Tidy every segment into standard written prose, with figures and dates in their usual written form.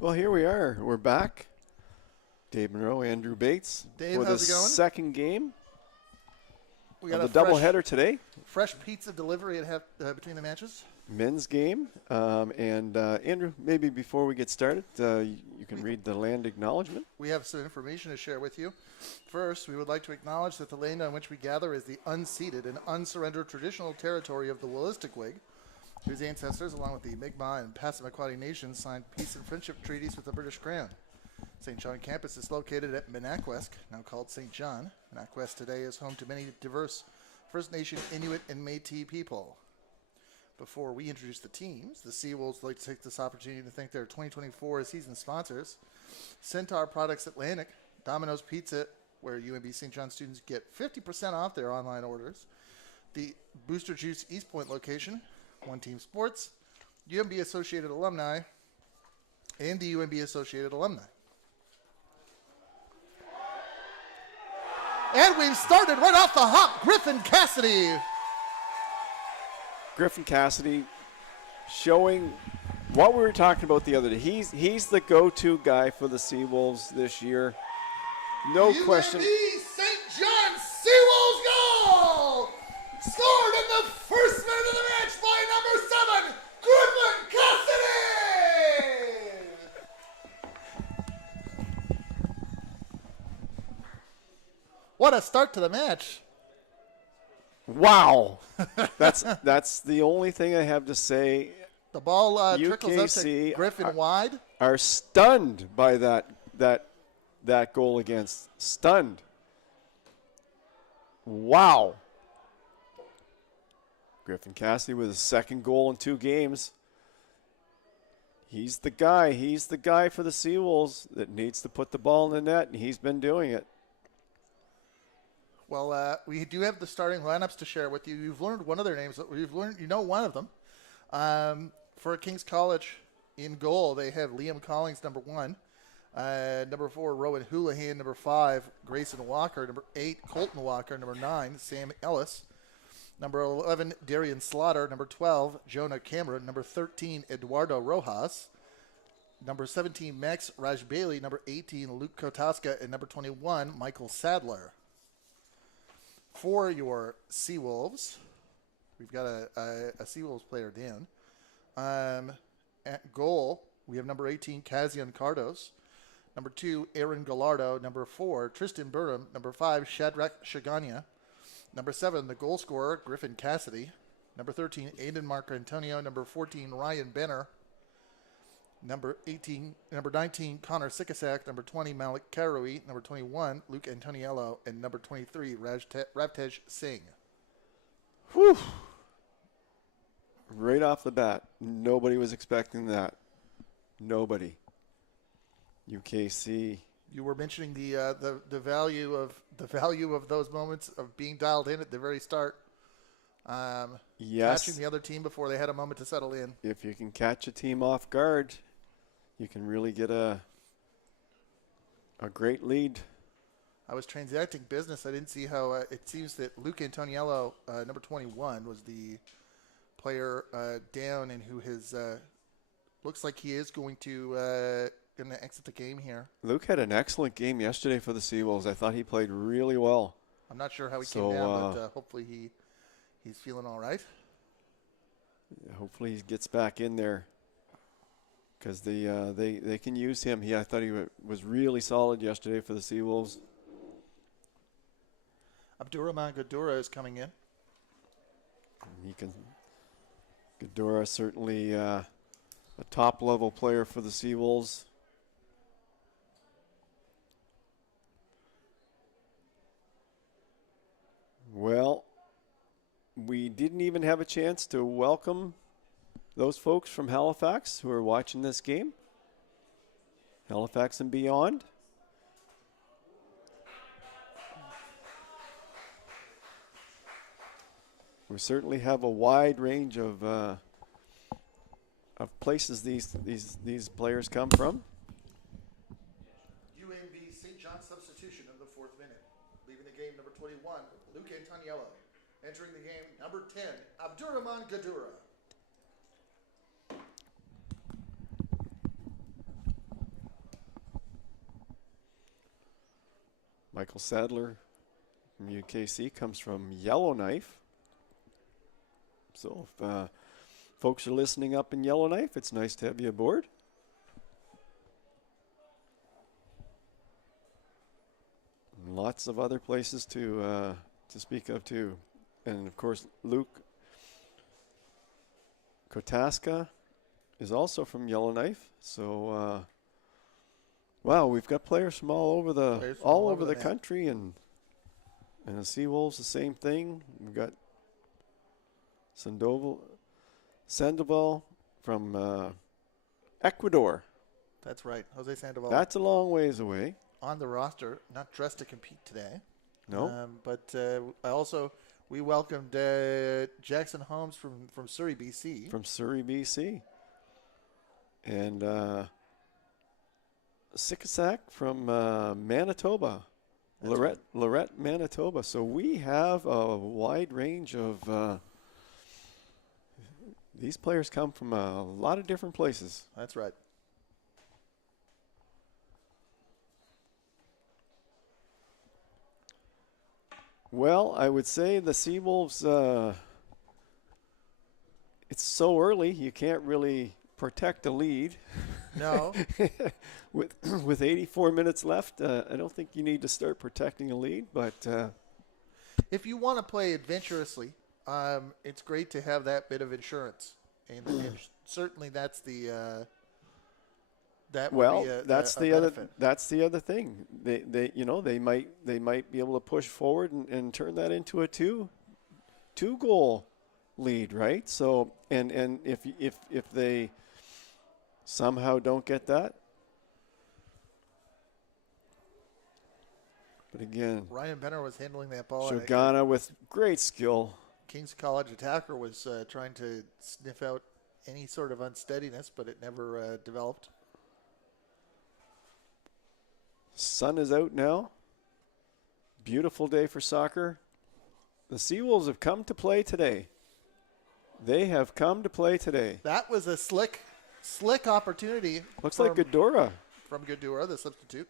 Well, here we are. We're back. Dave Monroe, Andrew Bates. Dave, for how's the it going? second game We got of the doubleheader today. Fresh pizza delivery between the matches. Men's game. Andrew, maybe before we get started, you can read the land acknowledgement. We have some information to share with you. First, we would like to acknowledge that the land on which we gather is the unceded and unsurrendered traditional territory of the Wolastoqiyik, whose ancestors, along with the Mi'kmaq and Passamaquoddy nations, signed peace and friendship treaties with the British Crown. St. John campus is located at Menakwesk, now called St. John. Menakwesk today is home to many diverse First Nation, Inuit, and Métis people. Before we introduce the teams, the SeaWolves would like to take this opportunity to thank their 2024 season sponsors, Centaur Products Atlantic, Domino's Pizza, where UNB St. John students get 50% off their online orders, the Booster Juice East Point location, One Team Sports, UNB Associated Alumni, and the UNB Associated Alumni. And we've started right off the hop, Griffin Cassidy. Griffin Cassidy showing what we were talking about the other day. He's the go-to guy for the SeaWolves this year. No question. St. John SeaWolves goal! Scored in the first minute of the match by number 7, Griffin Cassidy! What a start to the match. Wow. That's the only thing I have to say. The ball trickles up UKC to Griffin wide. Are stunned by that goal against. Stunned. Wow. Griffin Cassidy with his second goal in 2 games. He's the guy. He's the guy for the SeaWolves that needs to put the ball in the net, and he's been doing it. Well, we do have the starting lineups to share with you. You've learned one of their names. You've learned, one of them. For King's College in goal, they have Liam Collins, number 1. Number 4, Rowan Houlihan. Number 5, Grayson Walker. Number 8, Colton Walker. Number 9, Sam Ellis. Number 11, Darian Slaughter. Number 12, Jonah Cameron. Number 13, Eduardo Rojas. Number 17, Max Raj Bailey. Number 18, Luke Kotaska. And number 21, Michael Sadler. For your SeaWolves, we've got a SeaWolves player down. At goal, we have number 18, Kazian Cardos. Number 2, Aaron Gallardo. Number 4, Tristan Burham. Number 5, Shadrach Shagania. Number 7, the goal scorer, Griffin Cassidy. Number 13, Aiden Marco Antonio. Number 14, Ryan Benner. Number 19, Connor Sikasak. Number 20, Malik Karoui. Number 21, Luke Antoniello. And number 23, Ravtej Singh. Whew. Right off the bat, nobody was expecting that. Nobody. UKC. You were mentioning the value of those moments of being dialed in at the very start. Yes. Catching the other team before they had a moment to settle in. If you can catch a team off guard, you can really get a great lead. I was transacting business. I didn't see how it seems that Luke Antoniello, number 21, was the player down and who has looks like he is going to exit the game here. Luke had an excellent game yesterday for the SeaWolves. I thought he played really well. I'm not sure how he came down, but hopefully he's feeling all right. Hopefully he gets back in there because they can use him. I thought he was really solid yesterday for the SeaWolves. Abdurrahman Gadura is coming in. Gadura certainly a top-level player for the SeaWolves. Well, we didn't even have a chance to welcome those folks from Halifax who are watching this game. Halifax and beyond. We certainly have a wide range of places these players come from. UNB St. John substitution of the 4th minute. Leaving the game, number 21, Luke Antoniello. Entering the game, number 10, Abdurrahman Gadura. Michael Sadler from UKC comes from Yellowknife. So if folks are listening up in Yellowknife, it's nice to have you aboard. And lots of other places to speak of too. And of course, Luke Kotaska is also from Yellowknife. So wow, we've got players from all over the country, and the SeaWolves the same thing. We've got Sandoval from Ecuador. That's right, Jose Sandoval. That's a long ways away. On the roster, not dressed to compete today. No. But we welcomed Jackson Holmes from Surrey, BC. From Surrey, BC. And Sikasak from Manitoba. Lorette, Manitoba. So we have a wide range of these players come from a lot of different places. That's right. Well, I would say the SeaWolves, it's so early, you can't really protect a lead. No. With 84 minutes left, I don't think you need to start protecting a lead, but if you want to play adventurously, it's great to have that bit of insurance, and certainly that's the that's the other thing. They might be able to push forward and turn that into a two goal lead, right? So and if they somehow don't get that, but again, Ryan Benner was handling that ball. Shogana with great skill. King's College attacker was trying to sniff out any sort of unsteadiness, but it never developed. Sun is out now. Beautiful day for soccer. The SeaWolves have come to play today. They have come to play today. That was a slick opportunity. Looks like Godora. From Godora, the substitute.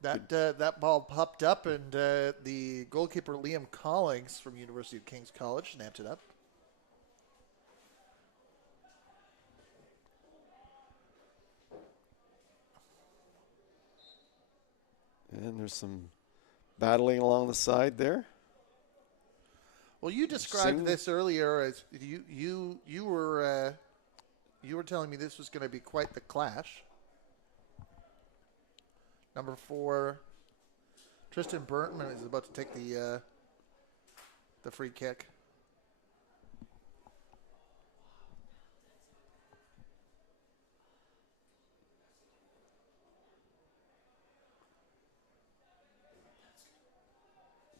That ball popped up, and the goalkeeper Liam Collings from University of King's College snapped it up. And there's some battling along the side there. Well, you described this earlier as you were telling me this was going to be quite the clash. Number 4, Tristan Burntman is about to take the free kick.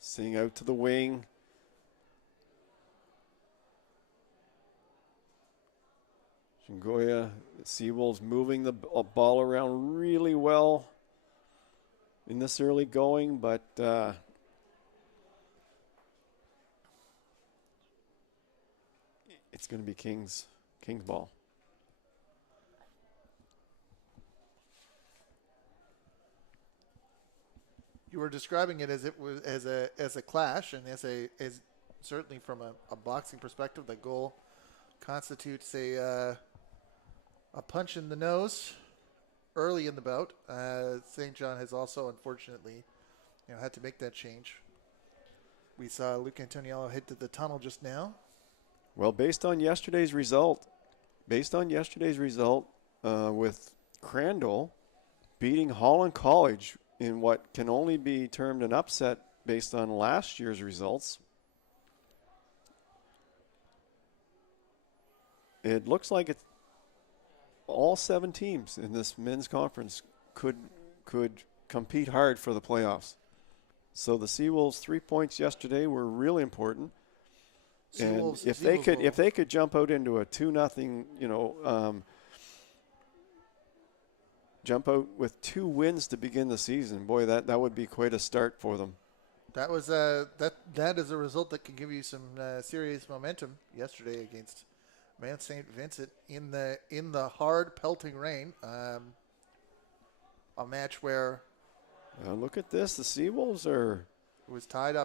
Seeing out to the wing. Shingoya, SeaWolves moving the ball around really well in this early going, but it's going to be King's ball. You were describing it as it was as a clash, and as certainly from a boxing perspective, the goal constitutes a punch in the nose early in the bout. St. John has also, unfortunately, had to make that change. We saw Luke Antoniello head to the tunnel just now. Well, based on yesterday's result, with Crandall beating Holland College in what can only be termed an upset based on last year's results, it looks like it's all 7 teams in this men's conference could compete hard for the playoffs. So the SeaWolves 3 points yesterday were really important. And if they could jump out into a 2-0, jump out with 2 wins to begin the season, boy, that would be quite a start for them. That was that is a result that could give you some serious momentum yesterday against Mount St. Vincent in the hard pelting rain. A match where Look at this. The SeaWolves are. It was tied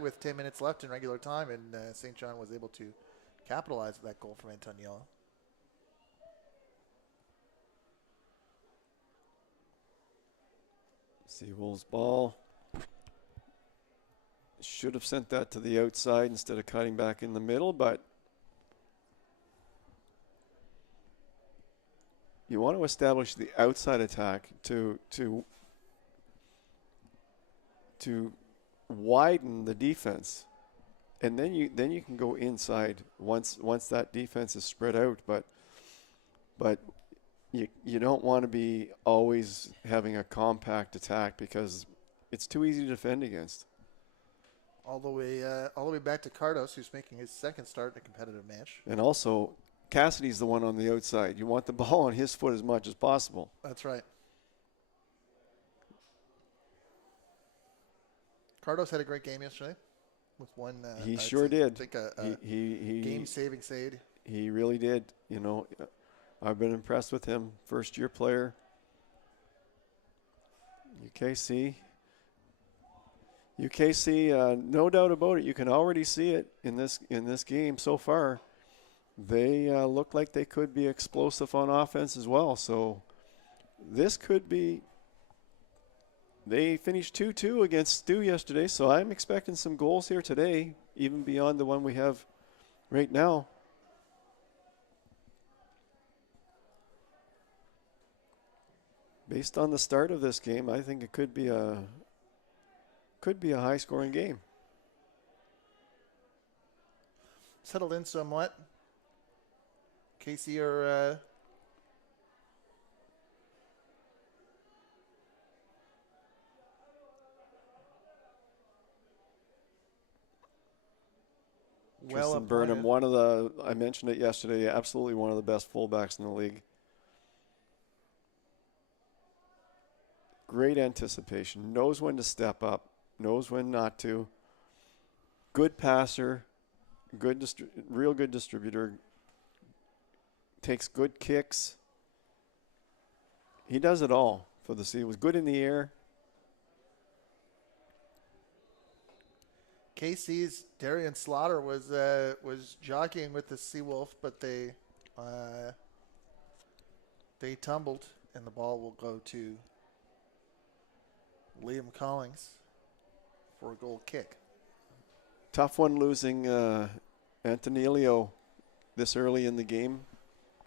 with 10 minutes left in regular time, and St. John was able to capitalize with that goal from Antoniello. SeaWolves ball. Should have sent that to the outside instead of cutting back in the middle, but you want to establish the outside attack to widen the defense, and then you can go inside once that defense is spread out. But you don't want to be always having a compact attack because it's too easy to defend against. All the way back to Cardos, who's making his second start in a competitive match. And also, Cassidy's the one on the outside. You want the ball on his foot as much as possible. That's right. Cardos had a great game yesterday with one. He sure did. I think a game-saving save. He really did. You know, I've been impressed with him. First-year player. UKC, no doubt about it. You can already see it in this game so far. They look like they could be explosive on offense as well. So this could be. They finished 2-2 against Stu yesterday, so I'm expecting some goals here today, even beyond the one we have right now. Based on the start of this game, I think it could be a high-scoring game. Settled in somewhat. Casey are well Tristan Burnham, I mentioned it yesterday, absolutely one of the best fullbacks in the league. Great anticipation, knows when to step up, knows when not to. Good passer, real good distributor, takes good kicks. He does it all for the Sea. Was good in the air. KC's Darian Slaughter was jockeying with the SeaWolf, but they tumbled, and the ball will go to Liam Collings for a goal kick. Tough one losing Antonilio this early in the game.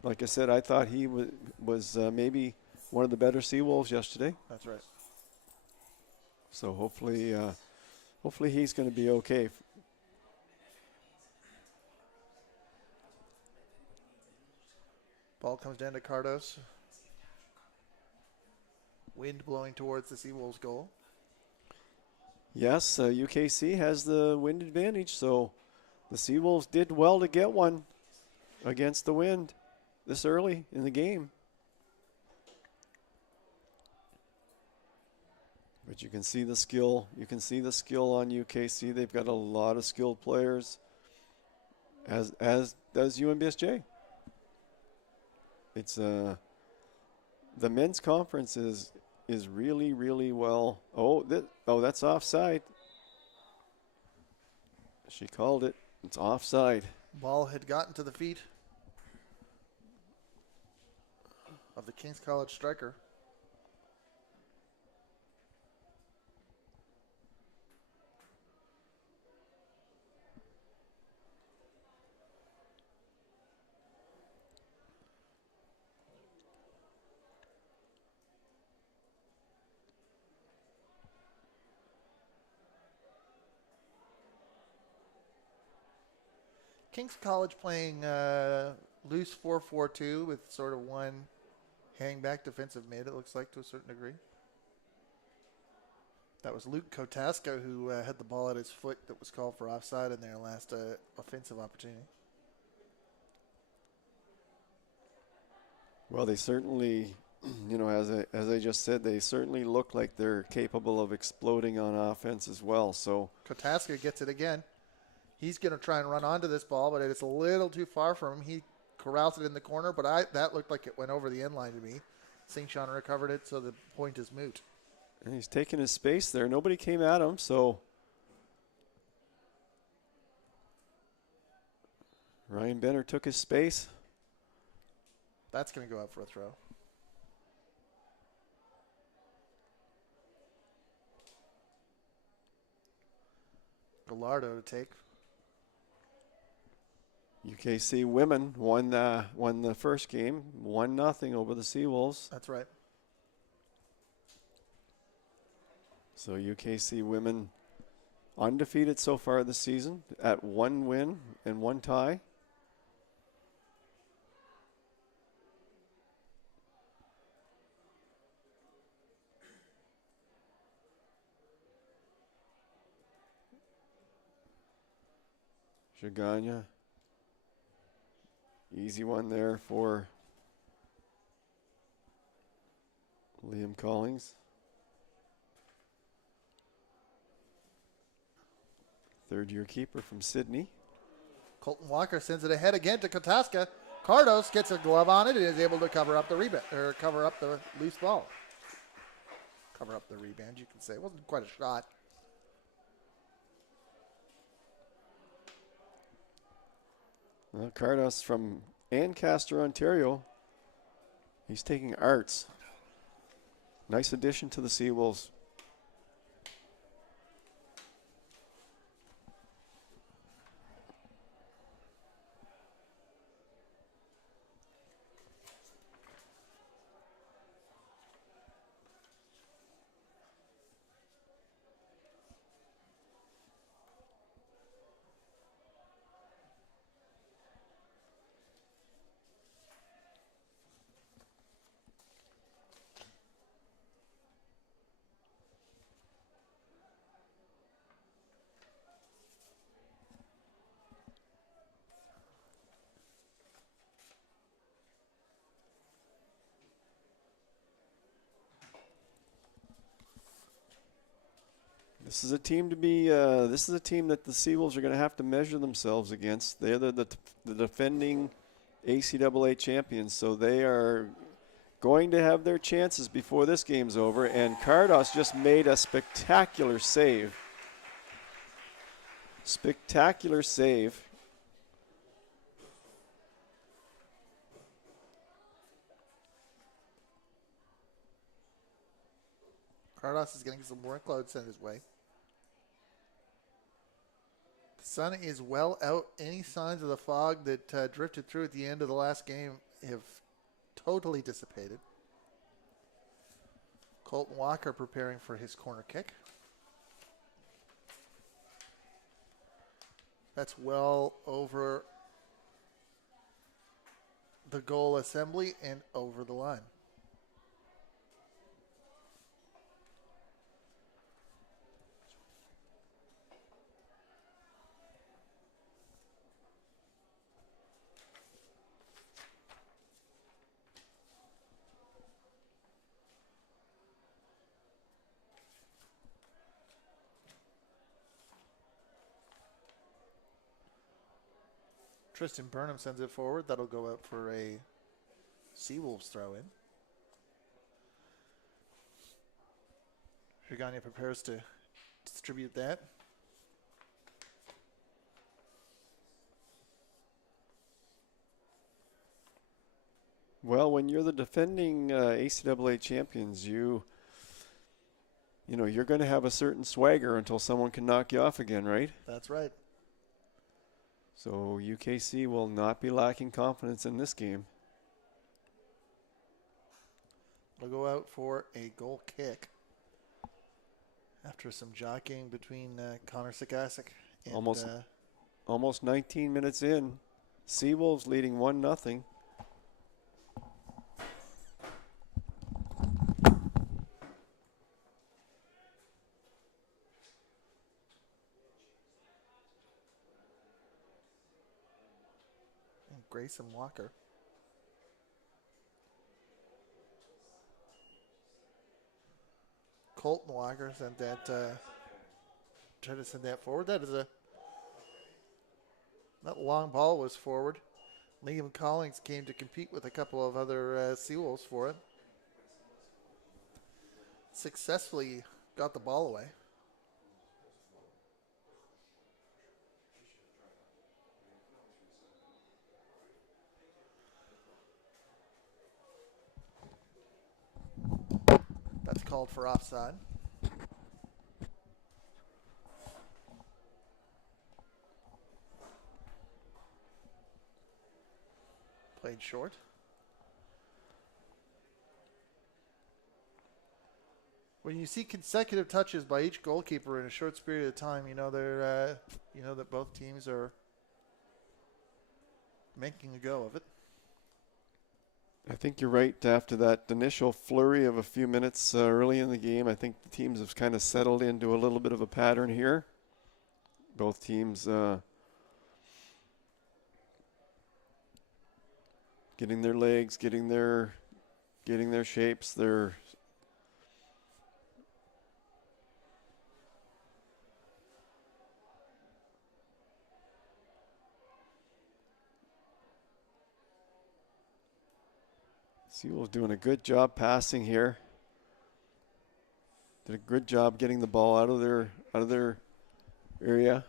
Like I said, I thought he was maybe one of the better SeaWolves yesterday. That's right. So hopefully he's going to be okay. Ball comes down to Cardos. Wind blowing towards the SeaWolves goal. Yes, UKC has the wind advantage, so the SeaWolves did well to get one against the wind this early in the game. But you can see the skill. You can see the skill on UKC. They've got a lot of skilled players, as does UNBSJ. It's the men's conference is really, really well. That's offside. She called it. It's offside. Ball had gotten to the feet of the King's College striker. King's College playing loose 4-4-2 with sort of one hang-back defensive mid, it looks like, to a certain degree. That was Luke Kotaska who had the ball at his foot that was called for offside in their last offensive opportunity. Well, they certainly, as I just said, they certainly look like they're capable of exploding on offense as well. So Kotaska gets it again. He's going to try and run onto this ball, but it's a little too far from him. He corrals it in the corner, but that looked like it went over the end line to me. St. John recovered it, so the point is moot. And he's taking his space there. Nobody came at him, so Ryan Benner took his space. That's going to go out for a throw. Gallardo to take. UKC women won the first game, 1-0 over the SeaWolves. That's right. So UKC women undefeated so far this season at 1 win and 1 tie. Shaganya. Easy one there for Liam Collings. Third-year keeper from Sydney. Colton Walker sends it ahead again to Kotaska. Cardos gets a glove on it and is able to cover up the rebound, or cover up the loose ball. Cover up the rebound, you can say. It wasn't quite a shot. Well, Cardos from Ancaster, Ontario. He's taking arts. Nice addition to the SeaWolves. This is a team to be. This is a team that the SeaWolves are going to have to measure themselves against. They're the defending ACAA champions, so they are going to have their chances before this game's over. And Cardos just made a spectacular save. Spectacular save. Cardos is getting some workload sent his way. The sun is well out. Any signs of the fog that drifted through at the end of the last game have totally dissipated. Colton Walker preparing for his corner kick. That's well over the goal assembly and over the line. Tristan Burnham sends it forward. That'll go out for a SeaWolves throw in. Shiganya prepares to distribute that. Well, when you're the defending ACAA champions, you know you're going to have a certain swagger until someone can knock you off again, right? That's right. So UKC will not be lacking confidence in this game. They'll go out for a goal kick after some jockeying between Connor Sakasik and almost 19 minutes in. SeaWolves leading 1-0. Grayson Walker. Colton Walker sent that, tried to send that forward. That long ball was forward. Liam Collings came to compete with a couple of other SeaWolves for it. successfully got the ball away. That's called for offside. Played short. When you see consecutive touches by each goalkeeper in a short period of time, you know that both teams are making a go of it. I think you're right. After that initial flurry of a few minutes early in the game, I think the teams have kind of settled into a little bit of a pattern here. Both teams getting their legs, getting their shapes, their SeaWolves doing a good job passing here. Did a good job getting the ball out of their area.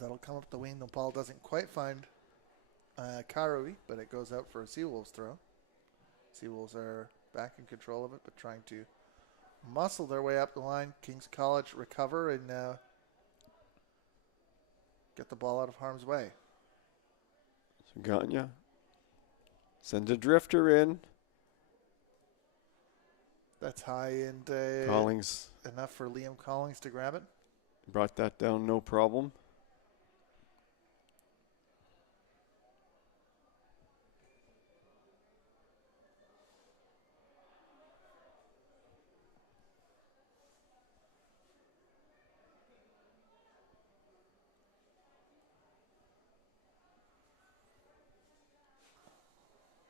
That'll come up the wing. The ball doesn't quite find Karui, but it goes out for a SeaWolves throw. SeaWolves are back in control of it, but trying to muscle their way up the line. King's College recover and get the ball out of harm's way. So Ganya sends a drifter in. That's high and Collings enough for Liam Collings to grab it. brought that down, no problem.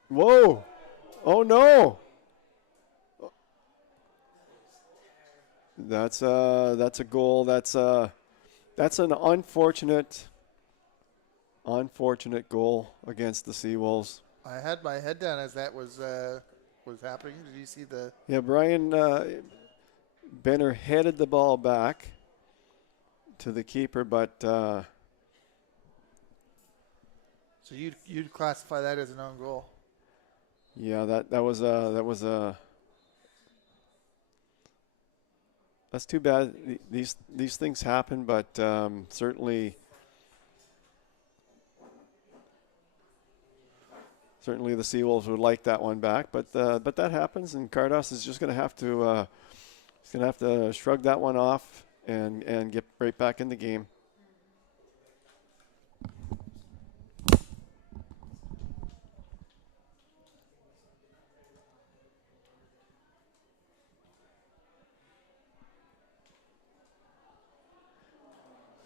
Whoa! Oh no! That's a goal. That's an unfortunate goal against the SeaWolves. I had my head down as that was happening. Did you see the? Yeah, Brian Benner headed the ball back to the keeper, but So you'd classify that as an own goal? yeah, that was that's too bad. These things happen, but certainly the SeaWolves would like that one back. But that happens, and Cardos is just going to have to shrug that one off and get right back in the game.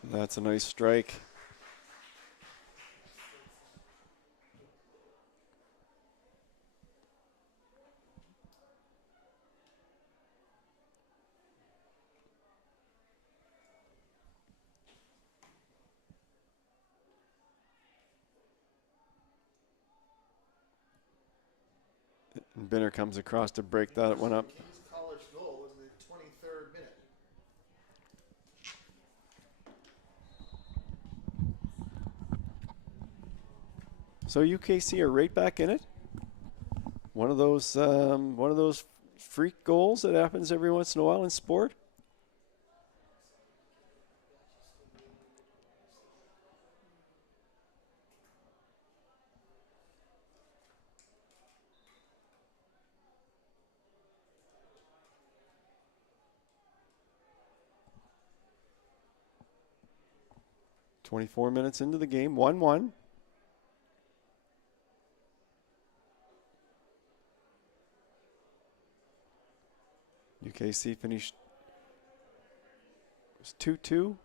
That's a nice strike. And Benner comes across to break that one up. King's College goal in the 23rd minute. So UKC are right back in it. One of those freak goals that happens every once in a while in sport. "24 minutes into the game, 1-1. UKC finished 2-2,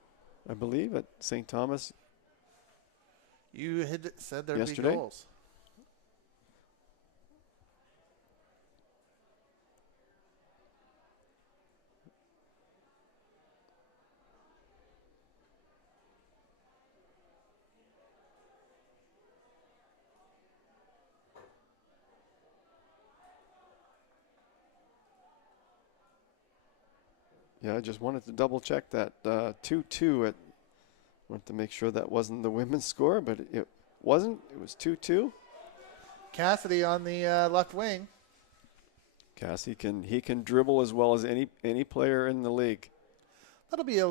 I believe, at St. Thomas. You had said there'd Yesterday? be goals. Yeah, I just wanted to double check that 2-2. Wanted to make sure that wasn't the women's score, but it wasn't. It was 2-2. Cassidy on the left wing. Cassie can dribble as well as any player in the league. That'll be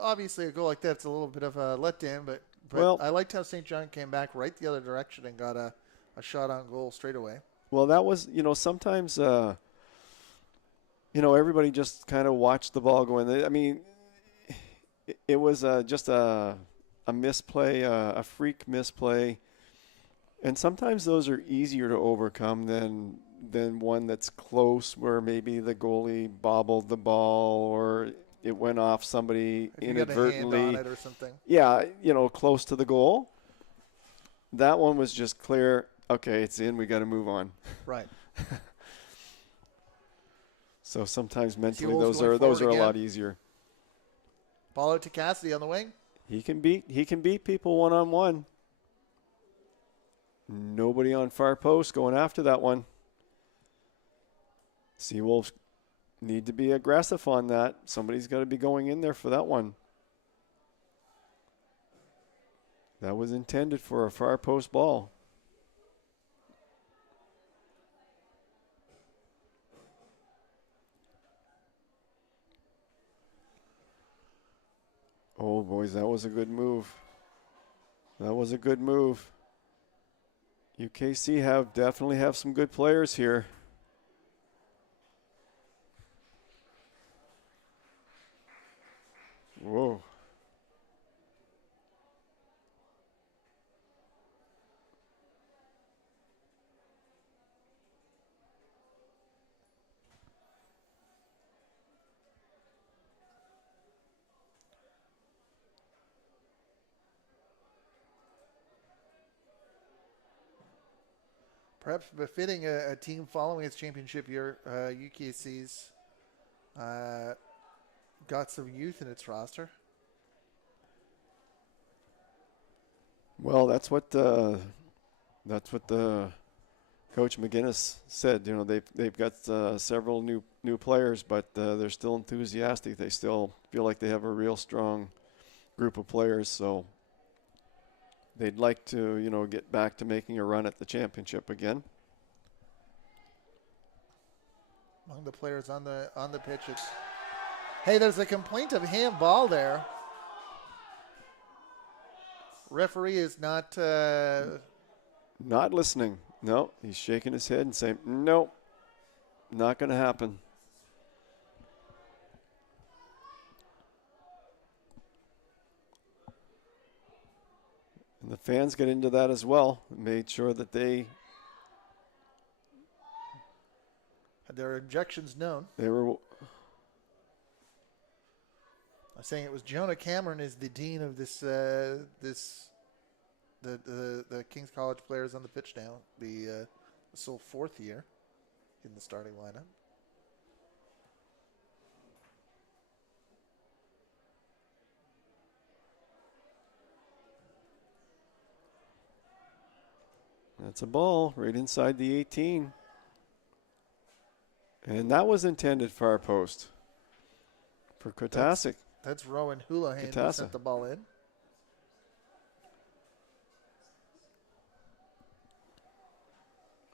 obviously a goal like that. It's a little bit of a letdown, but Well, I liked how St. John came back right the other direction and got a shot on goal straight away. Well, that was, sometimes, everybody just kind of watched the ball go in. I mean, it was just a misplay, a freak misplay. And sometimes those are easier to overcome than one that's close where maybe the goalie bobbled the ball or it went off somebody If inadvertently. You got a hand on it or something. Yeah, close to the goal. That one was just clear. Okay, it's in. We got to move on. Right. So sometimes mentally SeaWolves those are a again. lot easier. Ball out to Cassidy on the wing. He can beat people one-on-one. Nobody on far post going after that one. SeaWolves need to be aggressive on that. Somebody's got to be going in there for that one. That was intended for a far post ball. Oh, boys, that was a good move. That was a good move. UKC definitely have some good players here. Whoa. Perhaps befitting a team following its championship year, UKC's got some youth in its roster. Well, that's what the Coach McGinnis said. They've got several new players, but they're still enthusiastic. They still feel like they have a real strong group of players. So they'd like to get back to making a run at the championship again. Among the players on the pitch, hey, there's a complaint of handball there. Referee is not listening. No, he's shaking his head and saying, "Nope, not going to happen." And the fans get into that as well. Made sure that they had their objections known. They were. I'm saying it was Jonah Cameron is the dean of the King's College players on the pitch now. The sole fourth year in the starting lineup. That's a ball right inside the 18. And that was intended for our post. For Kotasic. That's Rowan Houlihan who sent the ball in.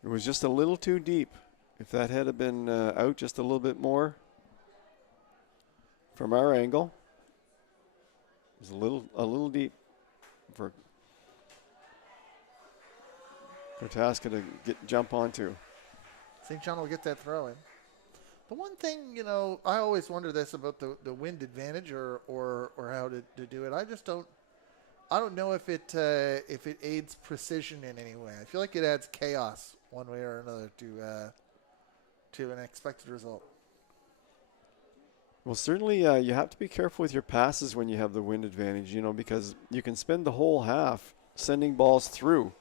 It was just a little too deep. If that had been out just a little bit more from our angle, it was a little deep for Kotasic to jump onto. St. John will get that throw in. The one thing, I always wonder this about the wind advantage or how to do it. I don't know if it aids precision in any way. I feel like it adds chaos one way or another to an expected result. Well, certainly you have to be careful with your passes when you have the wind advantage, because you can spend the whole half sending balls through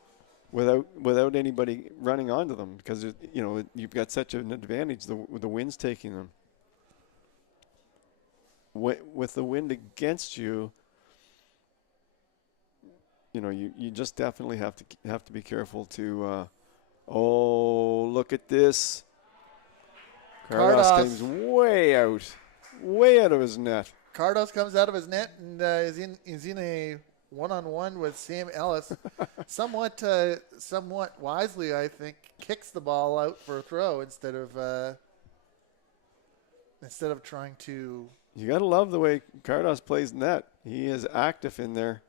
without anybody running onto them because you've got such an advantage. The wind's taking them. With the wind against you, you just definitely have to be careful to. Oh, look at this! Cardos comes way out. way out of his net. Cardos comes out of his net and is in a one-on-one with Sam Ellis. somewhat wisely, I think, kicks the ball out for a throw instead of trying to. You got to love the way Cardos plays net. He is active in there.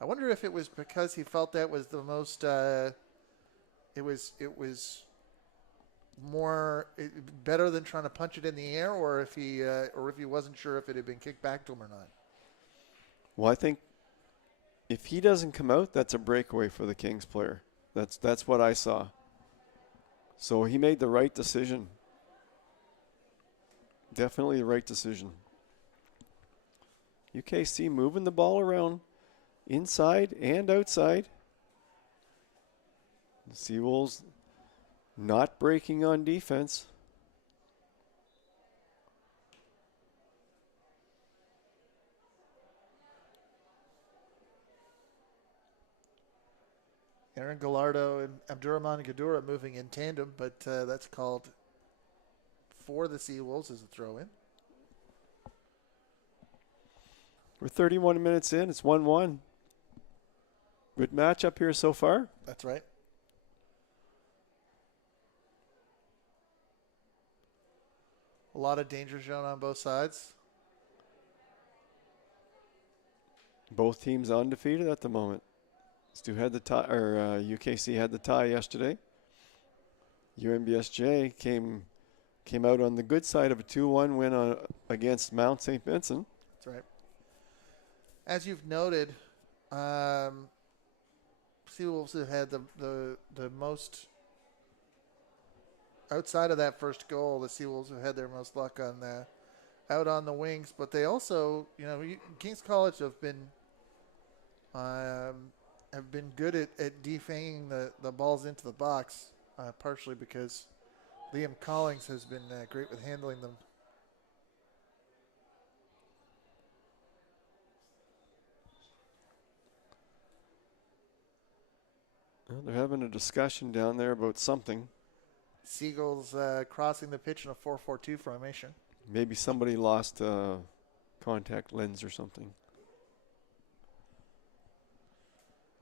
I wonder if it was because he felt that was the most. It was more better than trying to punch it in the air, or if he wasn't sure if it had been kicked back to him or not. Well, I think if he doesn't come out, that's a breakaway for the Kings player. That's what I saw. So he made the right decision. Definitely the right decision. UKC moving the ball around inside and outside. The SeaWolves not breaking on defense. Aaron Gallardo and Abdurrahman Gadura moving in tandem, but that's called for the SeaWolves as a throw-in. We're 31 minutes in. It's 1-1. Good matchup here so far. That's right. A lot of danger zone on both sides. Both teams undefeated at the moment. Stu had the tie, or UKC had the tie yesterday. UNBSJ came out on the good side of a 2-1 win against Mount St. Vincent. That's right. As you've noted, SeaWolves have had the most outside of that first goal. The SeaWolves have had their most luck on out on the wings, but they also, Kings College have been good at defanging the balls into the box, partially because Liam Collings has been great with handling them. Well, they're having a discussion down there about something. Seagulls crossing the pitch in a 4-4-2 formation. Maybe somebody lost a contact lens or something.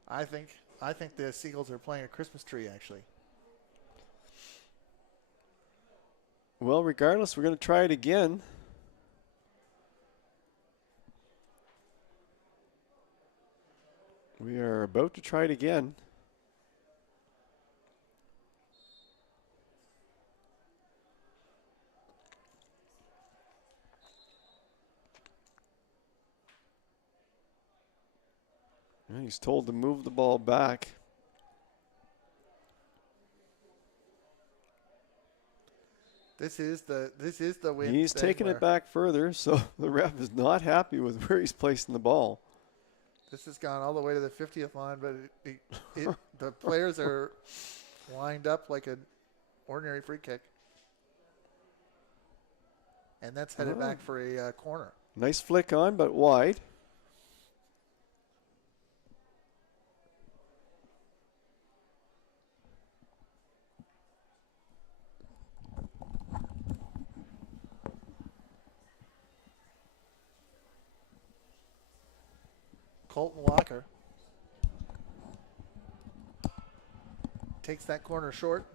I think the Seagulls are playing a Christmas tree, actually. Well, regardless, we're going to try it again. We are about to try it again. And he's told to move the ball back. This is the win. He's taking it back further, so the ref is not happy with where he's placing the ball. This has gone all the way to the 50th line, but the players are lined up like an ordinary free kick. And that's headed back for a corner. Nice flick on, but wide. Colton Walker takes that corner short.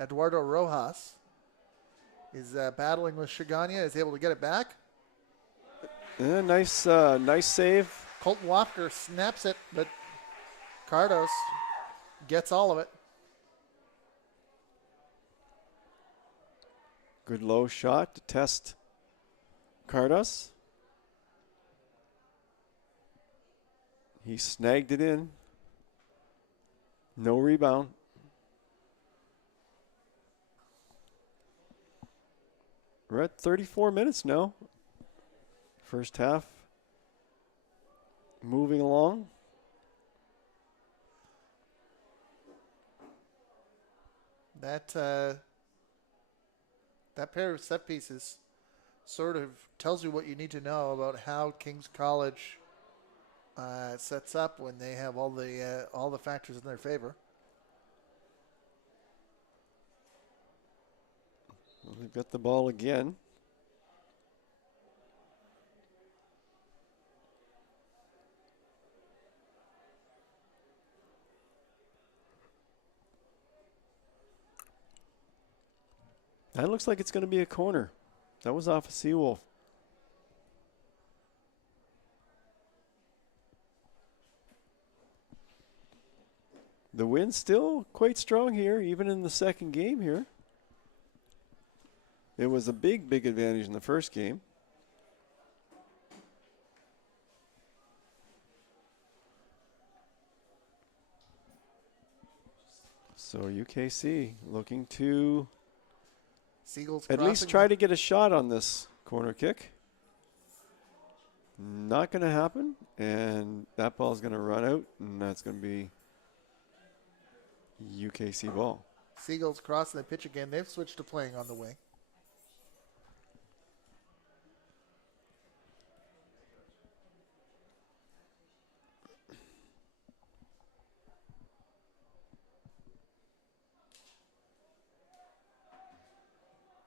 Eduardo Rojas is battling with Shigania, is able to get it back. Yeah, nice save. Colton Walker snaps it, but Cardos gets all of it. Good low shot to test Cardos. He snagged it in. No rebound. We're at 34 minutes now. First half. Moving along. That pair of set pieces sort of tells you what you need to know about how Kings College sets up when they have all the factors in their favor. Well, they've got the ball again. That looks like it's going to be a corner. That was off a SeaWolf. The wind's still quite strong here, even in the second game here. It was a big, big advantage in the first game. So UKC looking to Seagulls at least try to get a shot on this corner kick. Not going to happen, and that ball is going to run out, and that's going to be UKC ball. Seagulls crossing the pitch again. They've switched to playing on the wing.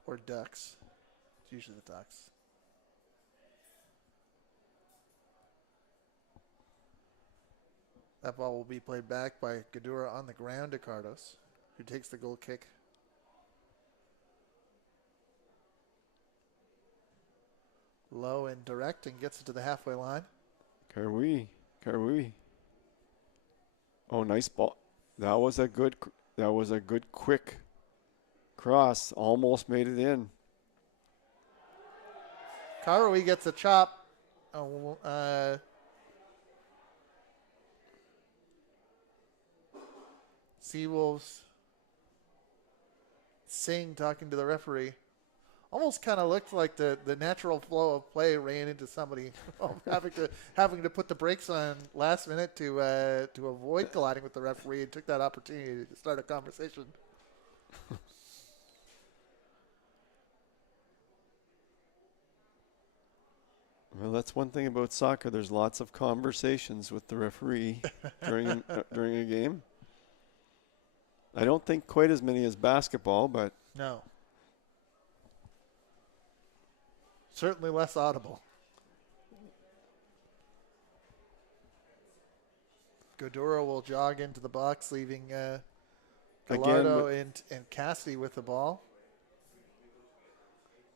Or Ducks. It's usually the Ducks. That ball will be played back by Gadura on the ground to Cardos, who takes the goal kick. Low and direct and gets it to the halfway line. Karui. Oh, nice ball. That was a good quick cross. Almost made it in. Karui gets a chop. SeaWolves Singh talking to the referee. Almost kind of looked like the natural flow of play ran into somebody having to put the brakes on last minute to avoid colliding with the referee, and took that opportunity to start a conversation. Well, that's one thing about soccer. There's lots of conversations with the referee during a game. I don't think quite as many as basketball, but no. Certainly less audible. Godura will jog into the box, leaving Gallardo and Cassidy with the ball.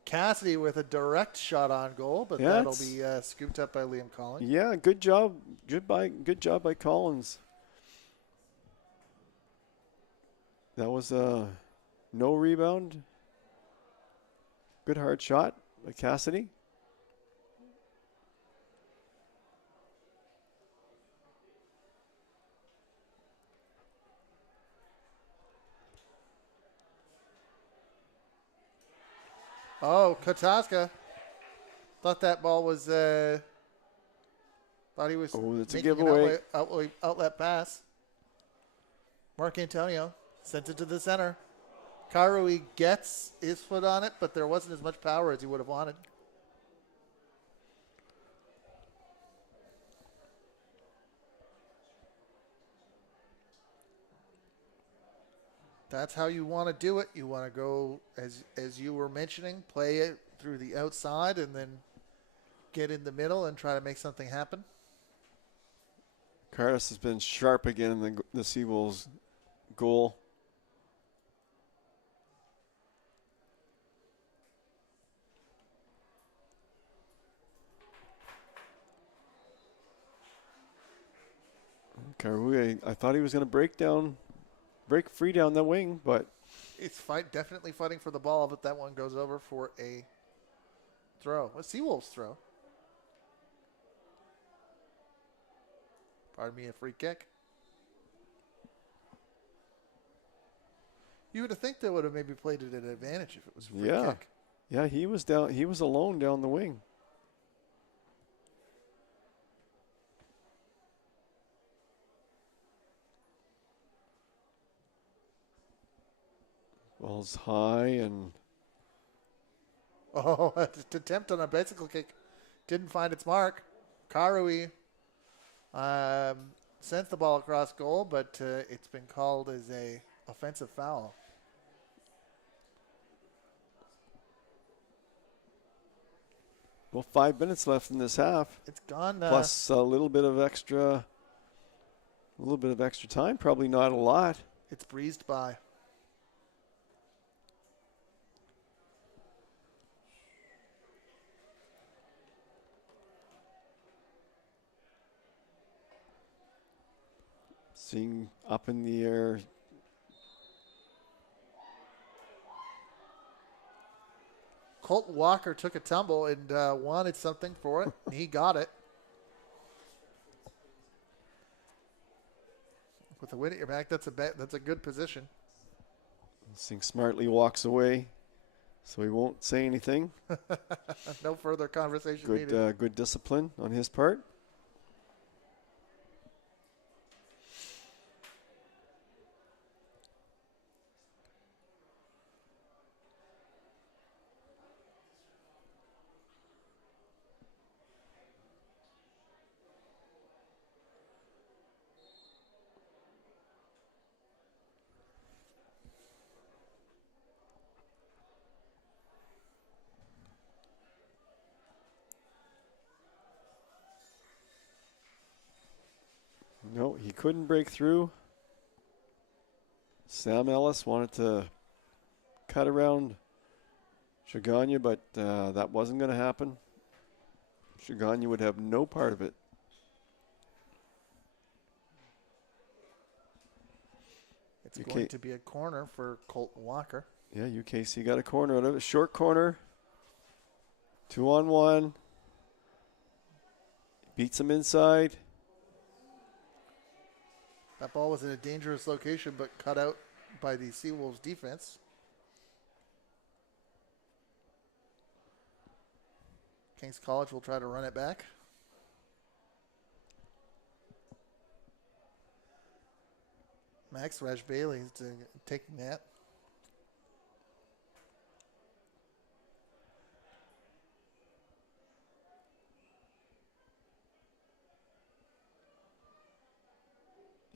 Cassidy with a direct shot on goal, but that'll be scooped up by Liam Collins. Yeah, good job. Good job by Collins. That was no rebound. Good hard shot by Cassidy. Oh, Kotaska. Thought that ball was, thought he was that's a making giveaway. an outlet pass. Mark Antonio sent it to the center. Karui gets his foot on it, but there wasn't as much power as he would have wanted. That's how you want to do it. You want to go, as you were mentioning, play it through the outside and then get in the middle and try to make something happen. Carlos has been sharp again in the SeaWolves goal. Karui, I thought he was going to break free down the wing, but it's definitely fighting for the ball, but that one goes over for a throw. A SeaWolves throw. Pardon me, a free kick. You would have think they would have maybe played it at an advantage if it was a free kick. Yeah, he was down. He was alone down the wing. Ball's high and an attempt on a bicycle kick didn't find its mark. Karui sent the ball across goal, but it's been called as a offensive foul. Well, 5 minutes left in this half. It's gone. Plus a little bit of extra time. Probably not a lot. It's breezed by. Seeing up in the air. Colton Walker took a tumble and wanted something for it, and he got it. With the wind at your back, that's a good position. Seeing smartly walks away, so he won't say anything. No further conversation needed. Good discipline on his part. No, he couldn't break through. Sam Ellis wanted to cut around Chagagna, but that wasn't going to happen. Chagagna would have no part of it. It's going to be a corner for Colton Walker. Yeah, UKC got a corner out of it. Short corner. 2-on-1. Beats him inside. That ball was in a dangerous location, but cut out by the SeaWolves defense. King's College will try to run it back. Max Raj-Bailey is taking that.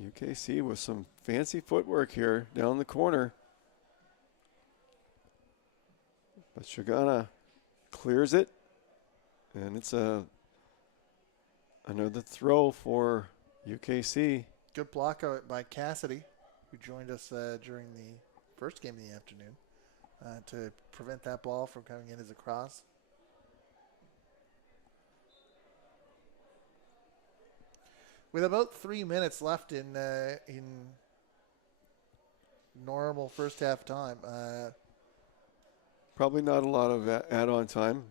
UKC with some fancy footwork here down the corner. But Chagagna clears it. And it's another throw for UKC. Good block out by Cassidy, who joined us during the first game of the afternoon to prevent that ball from coming in as a cross. With about 3 minutes left in normal first half time. Probably not a lot of add-on time.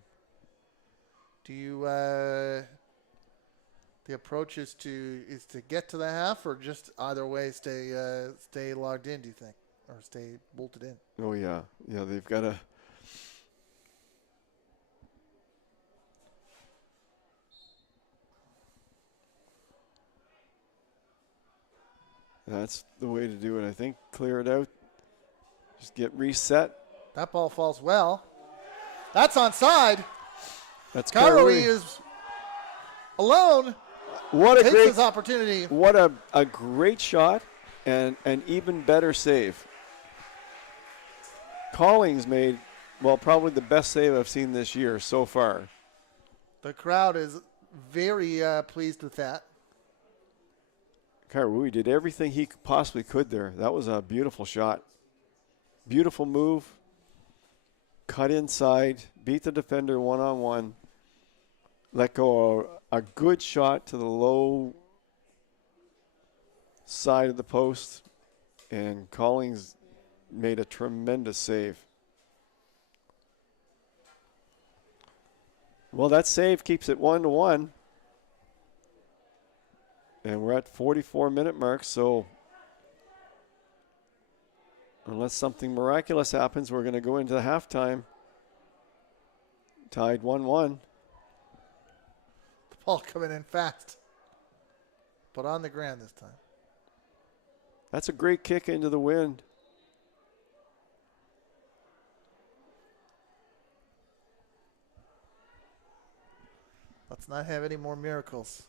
Do you the approach is to get to the half, or just either way stay logged in, do you think, or stay bolted in? Oh yeah, they've got to. That's the way to do it, I think. Clear it out. Just get reset. That ball falls well. That's onside. That's Kairoi is alone. Takes his opportunity. What a great shot and an even better save. Collings made, well, probably the best save I've seen this year so far. The crowd is very pleased with that. Kairoi did everything he possibly could there. That was a beautiful shot. Beautiful move. Cut inside. Beat the defender one-on-one. Let go a good shot to the low side of the post. And Collings made a tremendous save. Well, that save keeps it 1-1. And we're at 44-minute mark, so unless something miraculous happens, we're going to go into halftime tied 1-1. The ball coming in fast, but on the ground this time. That's a great kick into the wind. Let's not have any more miracles.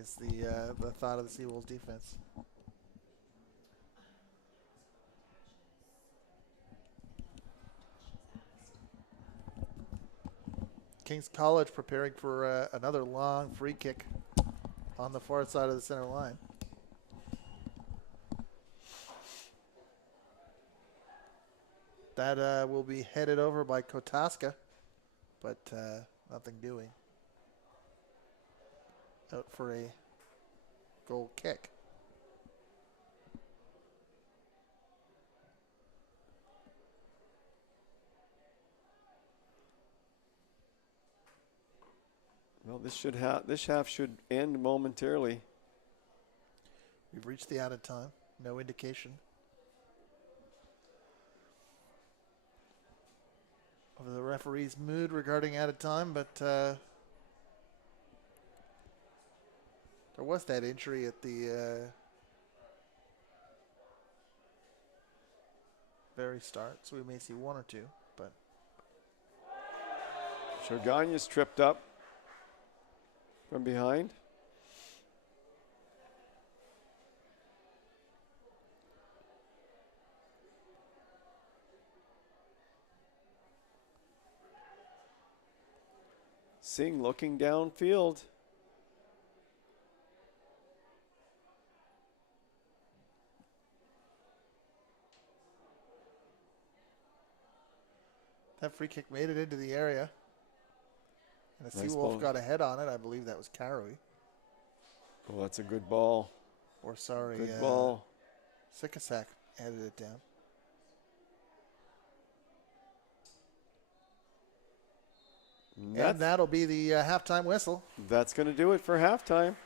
Is the thought of the SeaWolves defense. King's College preparing for another long free kick on the far side of the center line. That will be headed over by Kotaska, but nothing doing. Out for a goal kick. Well, this half should end momentarily. We've reached the added time. No indication of the referee's mood regarding added time, but there was that injury at the very start, so we may see one or two. But Shorgania's tripped up from behind. Singh looking downfield. that free kick made it into the area. And a Nice SeaWolf ball. got a head on it. I believe that was Karui. Oh, that's a good ball. Or sorry, Good ball. Sikasak headed it down. And that'll be the halftime whistle. That's going to do it for halftime.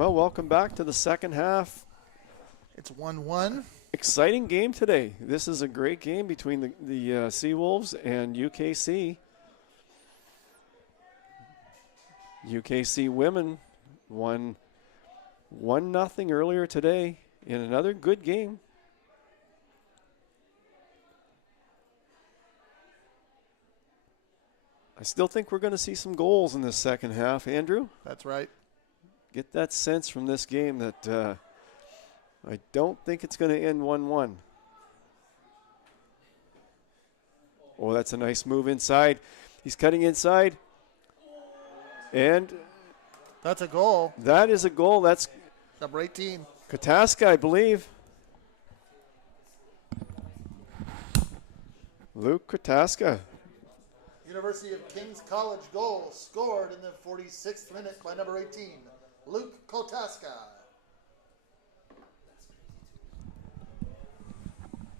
Well, welcome back to the second half. It's 1-1. Exciting game today. This is a great game between the SeaWolves and UKC. UKC women won 1-0 earlier today in another good game. I still think we're going to see some goals in this second half, Andrew. That's right. Get that sense from this game that I don't think it's going to end 1-1. Oh, that's a nice move inside. He's cutting inside. And that's a goal. That is a goal. That's number 18. Kataska, I believe. Luke Kataska. University of King's College goal scored in the 46th minute by number 18, Luke Kataska.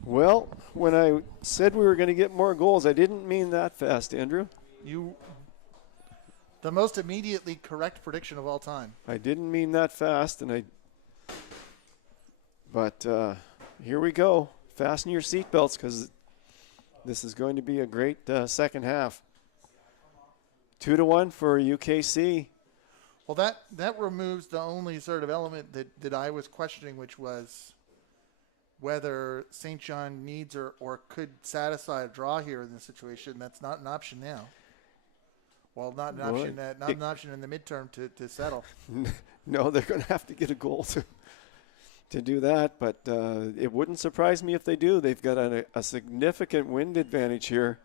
Well, when I said we were going to get more goals, I didn't mean that fast, Andrew. The most immediately correct prediction of all time. I didn't mean that fast, but here we go. Fasten your seatbelts because this is going to be a great second half. 2-1 for UKC. Well, that removes the only sort of element that I was questioning, which was whether St. John needs or could satisfy a draw here in this situation. That's not an option now. Well, not an option in the midterm to settle. No, they're going to have to get a goal to do that, but it wouldn't surprise me if they do. They've got a significant wind advantage here.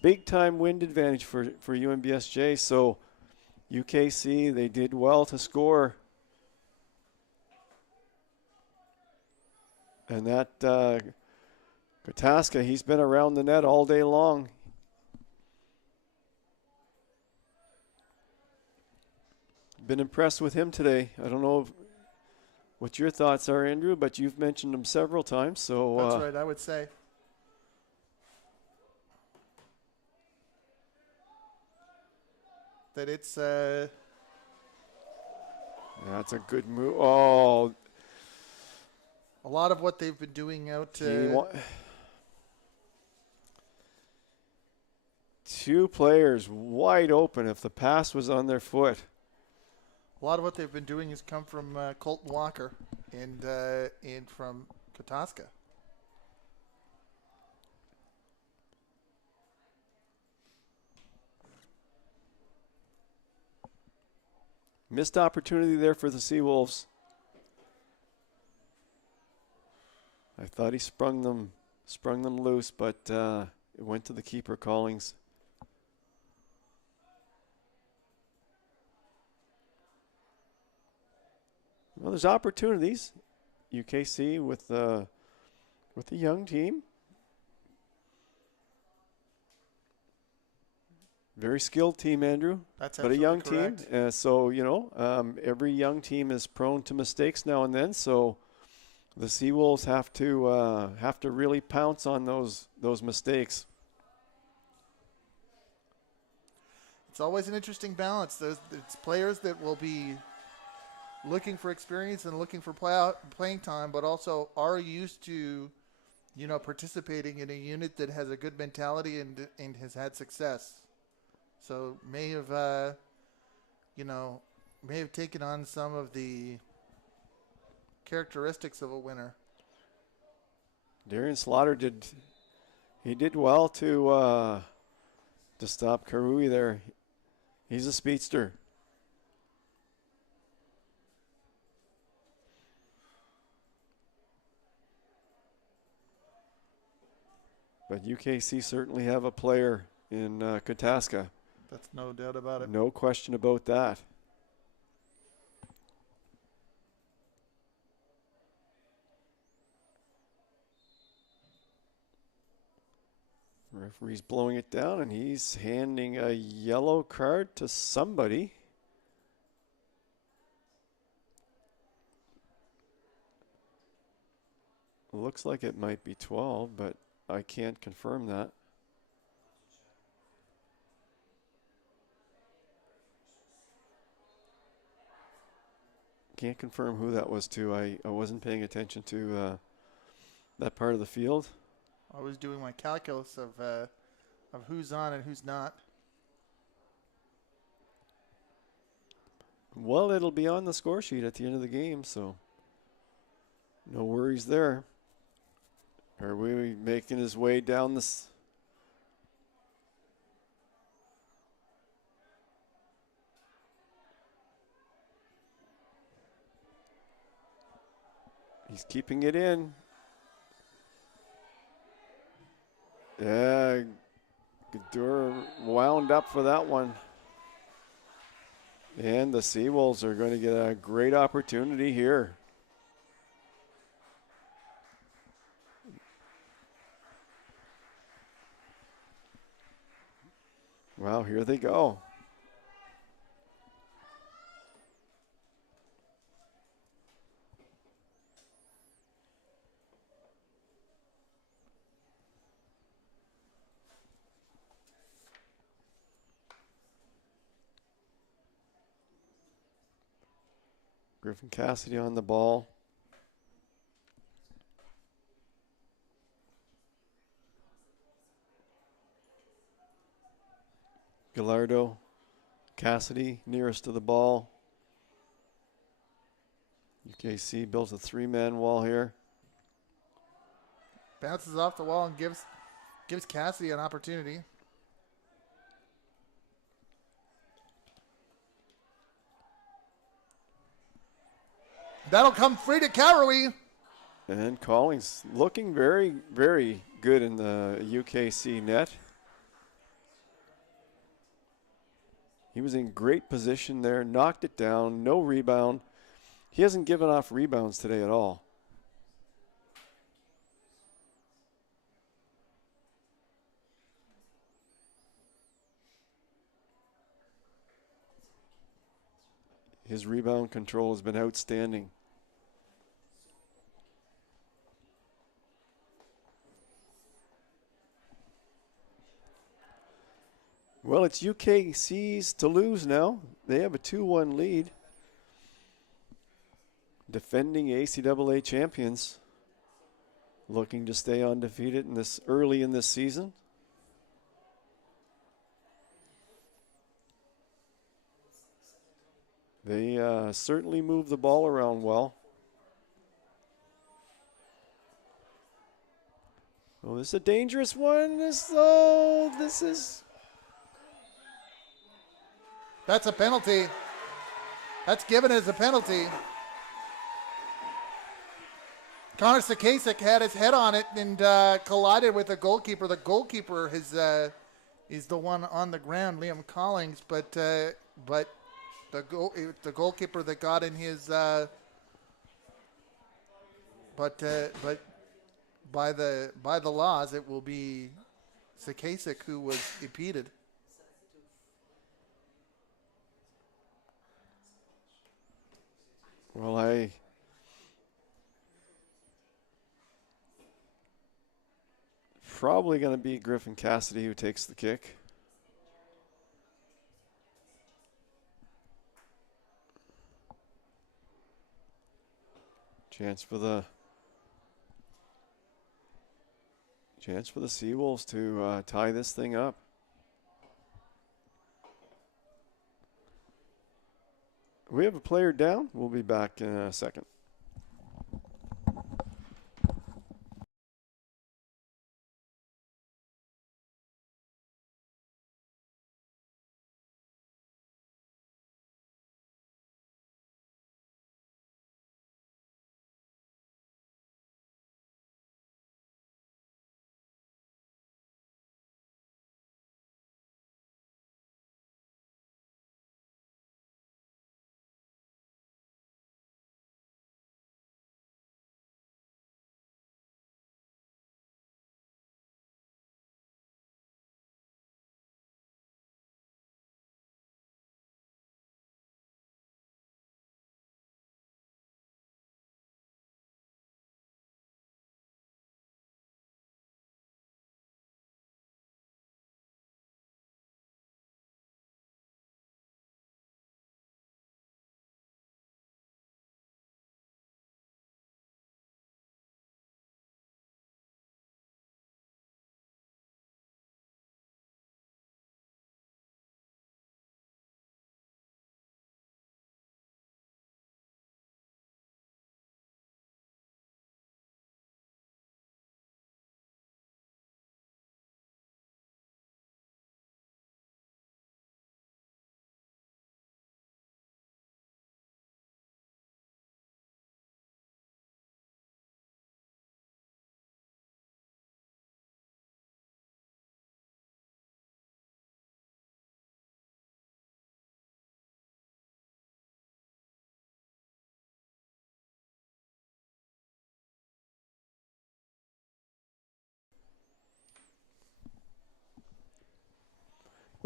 Big-time wind advantage for UNBSJ, so UKC, they did well to score. And that Kataska, he's been around the net all day long. Been impressed with him today. I don't know what your thoughts are, Andrew, but you've mentioned him several times. So that's right, I would say. That it's that's a good move. Oh, a lot of what they've been doing out. Two players wide open if the pass was on their foot. A lot of what they've been doing has come from Colton Walker and from Kataska. Missed opportunity there for the SeaWolves. I thought he sprung them loose, but it went to the keeper, Collings. Well, there's opportunities. UKC with a young team. Very skilled team, Andrew. That's but a young correct. team. So, every young team is prone to mistakes now and then. So the SeaWolves have to really pounce on those mistakes. It's always an interesting balance. It's players that will be looking for experience and looking for playing time, but also are used to, participating in a unit that has a good mentality and has had success. So may have taken on some of the characteristics of a winner. Darian Slaughter did well to stop Karui there. He's a speedster. But UKC certainly have a player in Kataska. That's no doubt about it. No question about that. Referee's blowing it down, and he's handing a yellow card to somebody. Looks like it might be 12, but I can't confirm that. can't confirm who that was to. I wasn't paying attention to that part of the field. I was doing my calculus of who's on and who's not. Well, it'll be on the score sheet at the end of the game, so no worries there. Are we making his way down this? He's keeping it in. Yeah, Gadur wound up for that one. And the SeaWolves are going to get a great opportunity here. Wow, here they go. Griffin Cassidy on the ball. Gallardo, Cassidy nearest to the ball. UKC builds a three-man wall here. Bounces off the wall and gives Cassidy an opportunity. That'll come free to Cowery. And Collings looking very, very good in the UKC net. He was in great position there, knocked it down, no rebound. He hasn't given off rebounds today at all. His rebound control has been outstanding. Well, it's UKC's to lose now. They have a 2-1 lead. Defending ACAA champions, looking to stay undefeated in this early in this season. They certainly move the ball around well. Oh, this is a dangerous one. This is. That's a penalty. That's given as a penalty. Connor Sakasik had his head on it and collided with the goalkeeper. The goalkeeper is the one on the ground, Liam Collings, but the goalkeeper that got in his but by the laws it will be Sakasik who was impeded. Well, probably going to be Griffin Cassidy who takes the kick. Chance for the SeaWolves to tie this thing up. We have a player down. We'll be back in a second.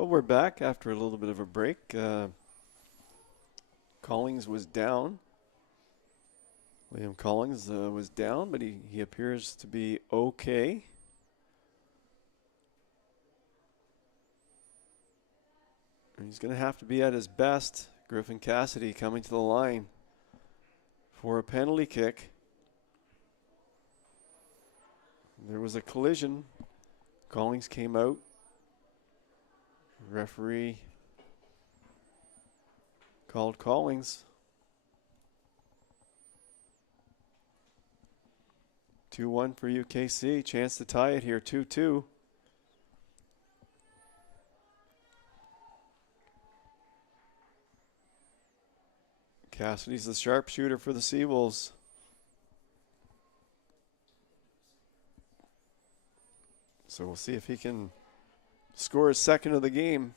Well, we're back after a little bit of a break. Collings was down. Liam Collings was down, but he appears to be okay. And he's going to have to be at his best. Griffin Cassidy coming to the line for a penalty kick. There was a collision. Collings came out. Referee called Collings. 2-1 for UKC. Chance to tie it here, 2-2. Cassidy's the sharpshooter for the SeaWolves. So we'll see if he can score his second of the game.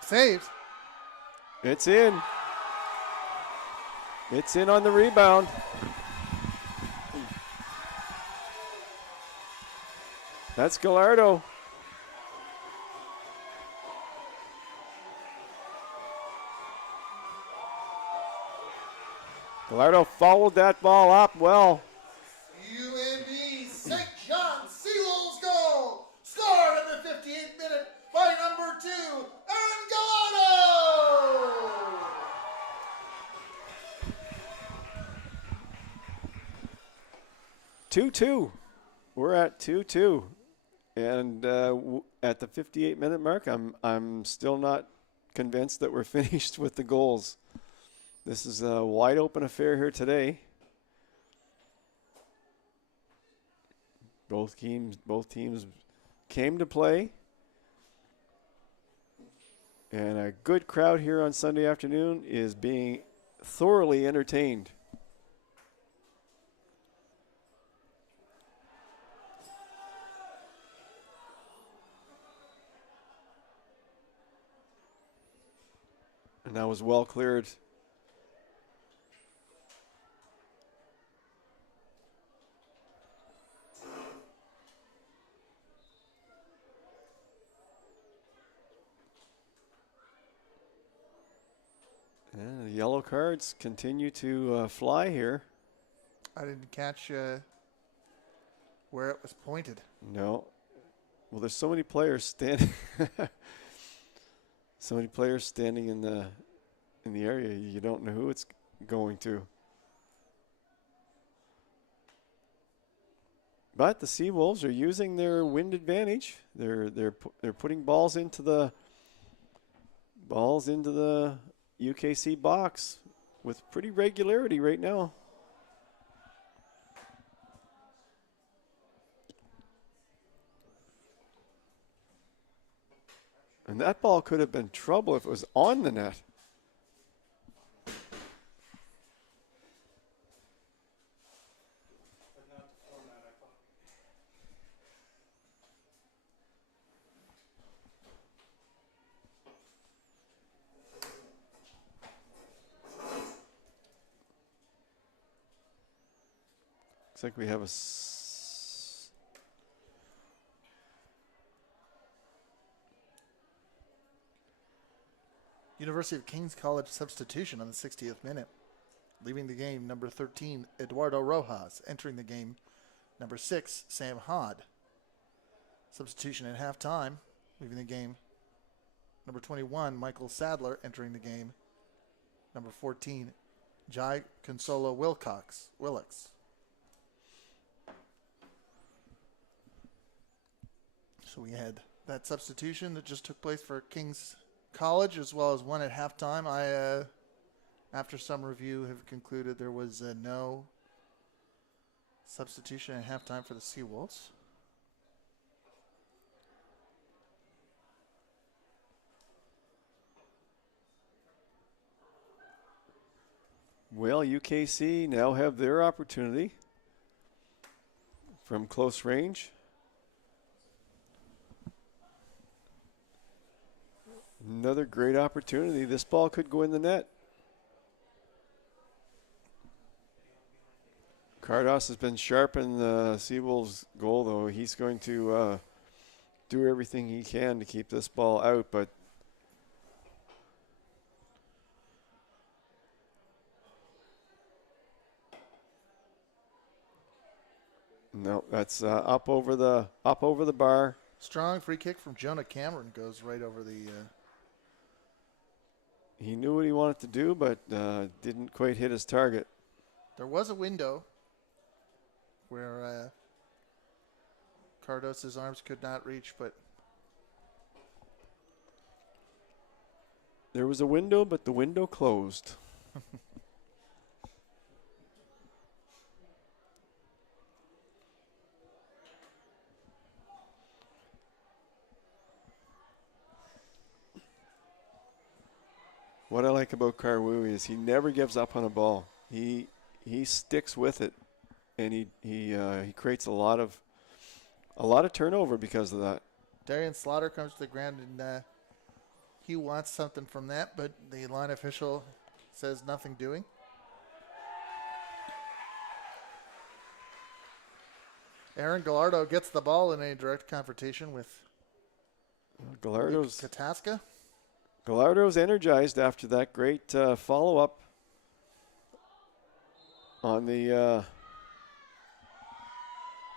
Saved. It's in. It's in on the rebound. That's Gallardo. Gallardo followed that ball up well. UNB St. John SeaWolves goal. Scored in the 58th minute by number 2, Aaron Gallardo. Two. We're at 2-2. And at the 58-minute mark, I'm still not convinced that we're finished with the goals. This is a wide open affair here today. Both teams came to play. And a good crowd here on Sunday afternoon is being thoroughly entertained. And that was well cleared. And the yellow cards continue to fly here. I didn't catch where it was pointed. No. Well, there's so many players standing. So many players standing in the area, you don't know who it's going to. But the SeaWolves are using their wind advantage. They're putting balls into the UKC box with pretty regularity right now. And that ball could have been trouble if it was on the net. Looks like we have a University of King's College substitution on the 60th minute. Leaving the game, number 13, Eduardo Rojas. Entering the game, number 6, Sam Hod. Substitution at halftime. Leaving the game, number 21, Michael Sadler. Entering the game, number 14, Jai Consolo Willix. So we had that substitution that just took place for King's College, as well as one at halftime. I, after some review, have concluded there was no substitution at halftime for the SeaWolves. Well, UKC now have their opportunity from close range. Another great opportunity. This ball could go in the net. Cardos has been sharp in the SeaWolves goal, though. He's going to do everything he can to keep this ball out, but no, that's up over the bar. Strong free kick from Jonah Cameron goes right over the. He knew what he wanted to do, but didn't quite hit his target. There was a window where Cardos's arms could not reach, but there was a window, but the window closed. What I like about Karwui is he never gives up on a ball. He sticks with it, and he creates a lot of turnover because of that. Darian Slaughter comes to the ground, and he wants something from that, but the line official says nothing doing. Aaron Gallardo gets the ball in a direct confrontation with Kataska. Gallardo's energized after that great follow-up on the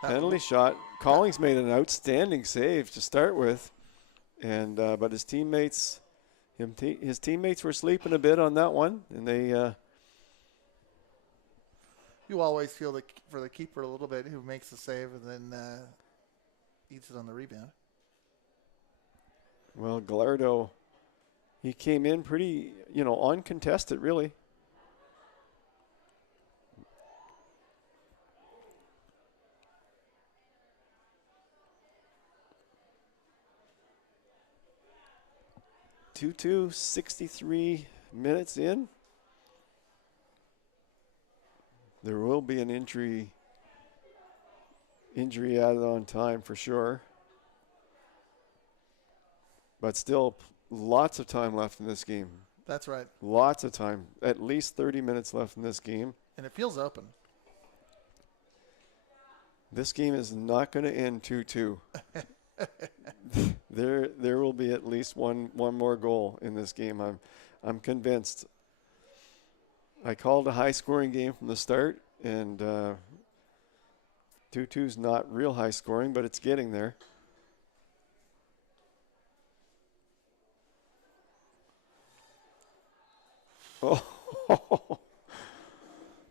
penalty shot. Collings made an outstanding save to start with, and but his teammates were sleeping a bit on that one, and they. You always feel for the keeper a little bit, who makes the save and then eats it on the rebound. Well, Gallardo. He came in pretty, uncontested, really. Two 63 minutes in. There will be an injury added on time for sure. But still, lots of time left in this game. That's right. Lots of time. At least 30 minutes left in this game. And it feels open. This game is not going to end 2-2. There will be at least one more goal in this game. I'm convinced. I called a high-scoring game from the start, and 2-2 is not real high-scoring, but it's getting there. Oh,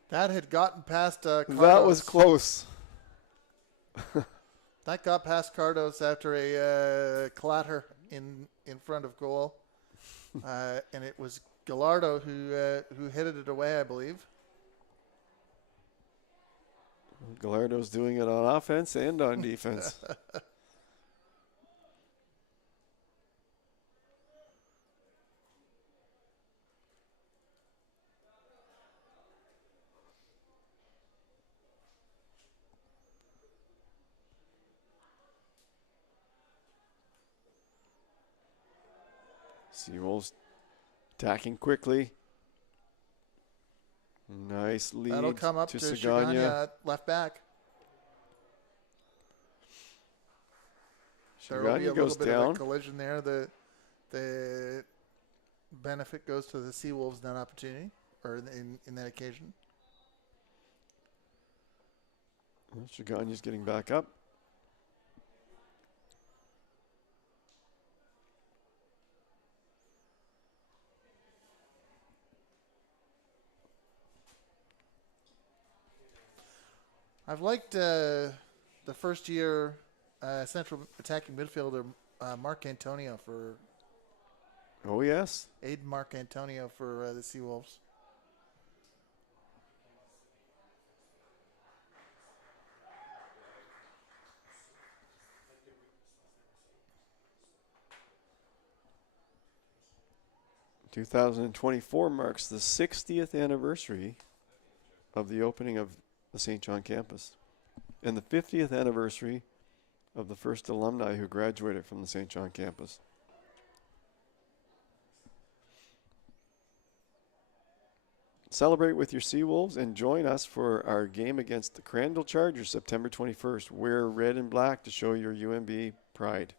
that had gotten past Cardos. That was close. That got past Cardos after a clatter in front of goal, and it was Gallardo who headed it away, I believe. Gallardo's doing it on offense and on defense. SeaWolves attacking quickly. Nice lead. That'll come up to Shiganya, left back. There will be a little bit of a collision there. The benefit goes to the SeaWolves in that opportunity, or in that occasion. Well, Shiganya's getting back up. I've liked the first year central attacking midfielder Mark Antonio for. Oh yes, Aiden Mark Antonio for the SeaWolves. In 2024 marks the 60th anniversary of the opening of the St. John campus, and the 50th anniversary of the first alumni who graduated from the St. John campus. celebrate with your SeaWolves and join us for our game against the Crandall Chargers September 21st. Wear red and black to show your UNB pride.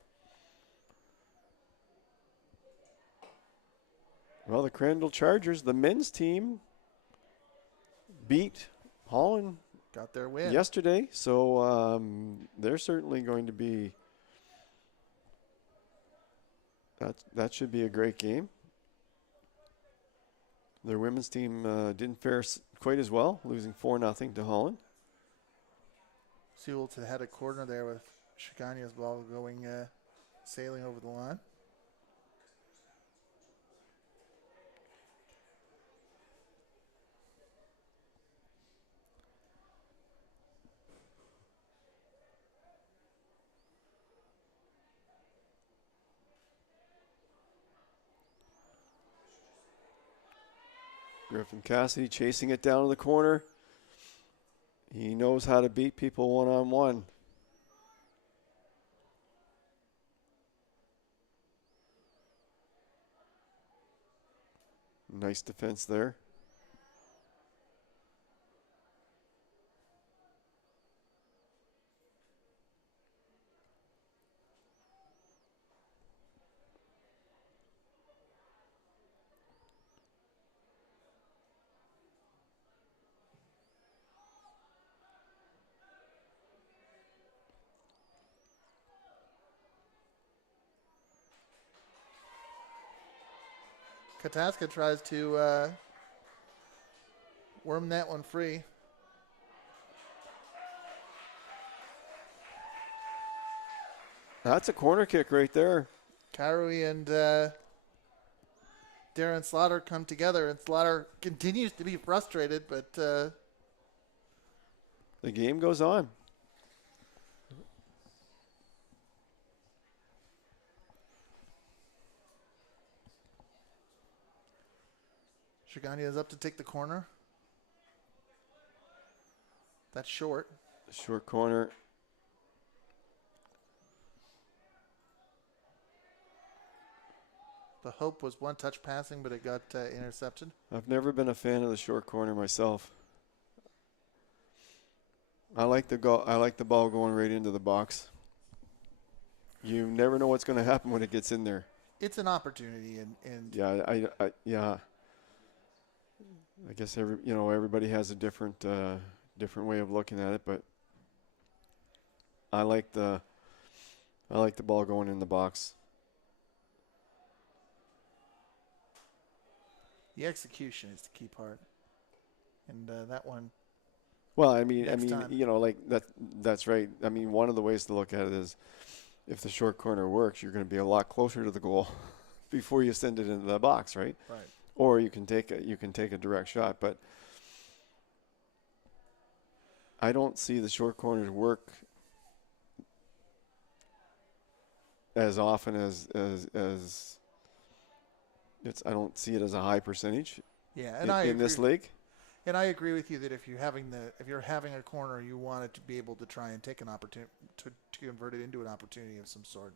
Well, the Crandall Chargers, the men's team, beat Holland. Got their win yesterday, so they're certainly going to be. That should be a great game. Their women's team didn't fare quite as well, losing 4-0 to Holland. SeaWolves had a corner there with Shigania's ball going sailing over the line. Griffin Cassidy chasing it down to the corner. He knows how to beat people one-on-one. Nice defense there. Kataska tries to worm that one free. That's a corner kick right there. Kairui and Darren Slaughter come together, and Slaughter continues to be frustrated, but the game goes on. Shigania is up to take the corner. That's short. Short corner. The hope was one touch passing, but it got intercepted. I've never been a fan of the short corner myself. I like the ball going right into the box. You never know what's going to happen when it gets in there. It's an opportunity, and yeah. I guess everybody has a different way of looking at it, but I like the ball going in the box. The execution is the key part, and that one. Well, I mean, time. like that's right. I mean, one of the ways to look at it is, if the short corner works, you're going to be a lot closer to the goal before you send it into the box, right? Right. Or you can take a direct shot, but I don't see the short corners work as often as it's. I don't see it as a high percentage. Yeah, and in this league. And I agree with you that if you're having a corner, you want it to be able to try and take an opportunity to convert it into an opportunity of some sort.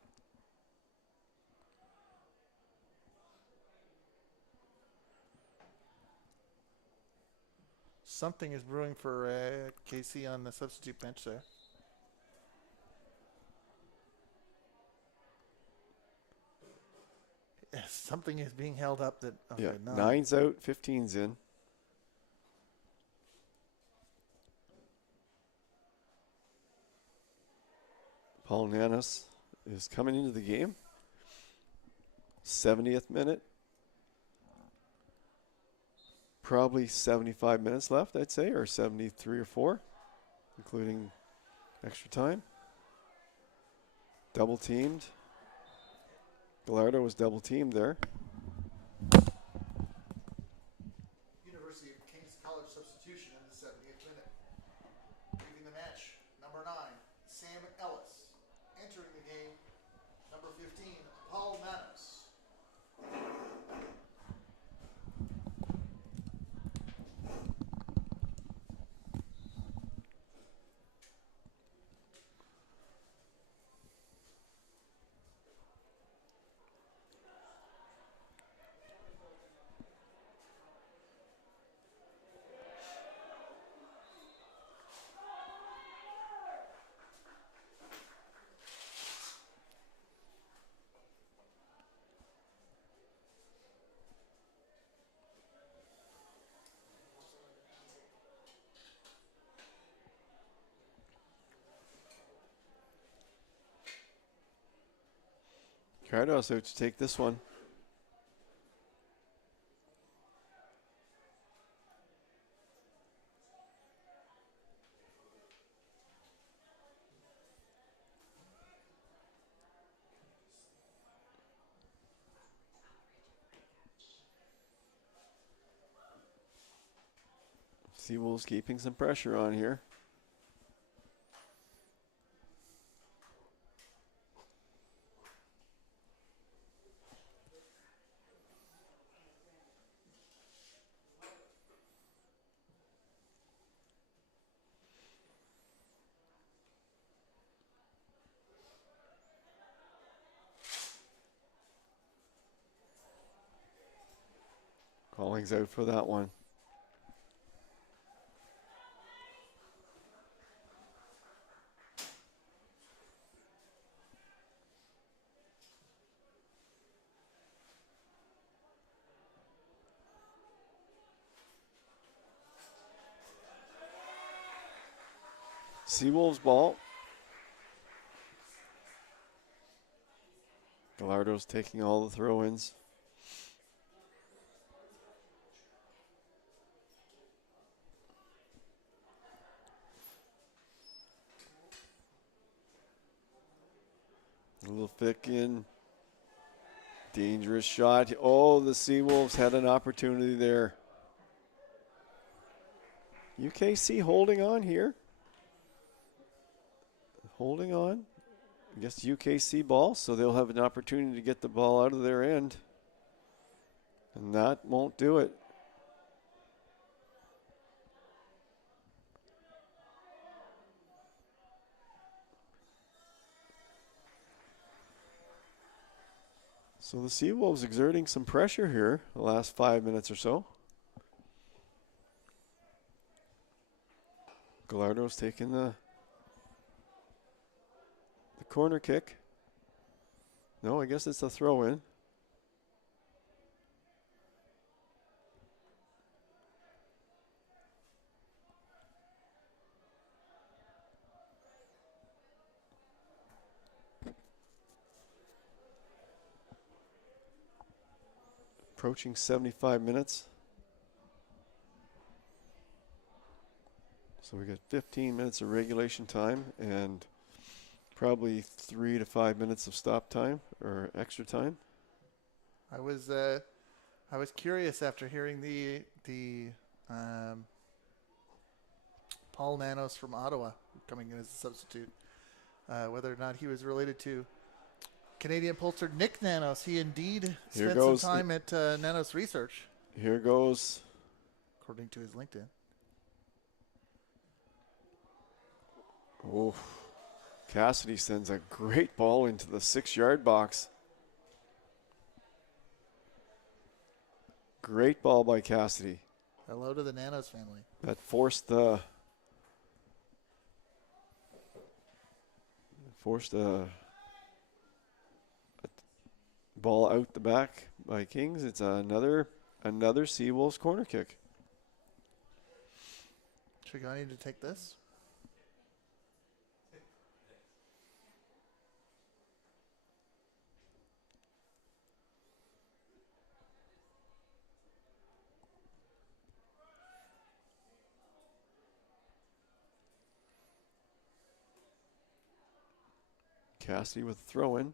Something is brewing for KC on the substitute bench there. Something is being held up that. Okay, Yeah, 9's out, 15's in. Paul Nanis is coming into the game. 70th minute. Probably 75 minutes left, I'd say, or 73 or 4, including extra time. Double teamed. Gallardo was double teamed there. University of King's College substitution in the 70th minute. Leaving the match, number 9, Sam Ellis. Entering the game, number 15, Paul Nanis. Cardos out to take this one. SeaWolves keeping some pressure on here. Calling's out for that one. SeaWolves ball. Gallardo's taking all the throw-ins. A little thick in. Dangerous shot. Oh, the SeaWolves had an opportunity there. UKC holding on here. Holding on. I guess UKC ball, so they'll have an opportunity to get the ball out of their end. And that won't do it. So the SeaWolves exerting some pressure here the last 5 minutes or so. Gallardo's taking the corner kick. No, I guess it's a throw in. Approaching 75 minutes. So we got 15 minutes of regulation time and probably 3 to 5 minutes of stop time or extra time. I was curious after hearing the Paul Nanos from Ottawa coming in as a substitute, whether or not he was related to Canadian pollster Nick Nanos. He indeed spent some time at Nanos Research. Here goes. According to his LinkedIn. Oh, Cassidy sends a great ball into the 6-yard box. Great ball by Cassidy. Hello to the Nanos family. That forced the ball out the back by Kings. It's another SeaWolves corner kick. Chigani to take this. Cassidy with a throw in.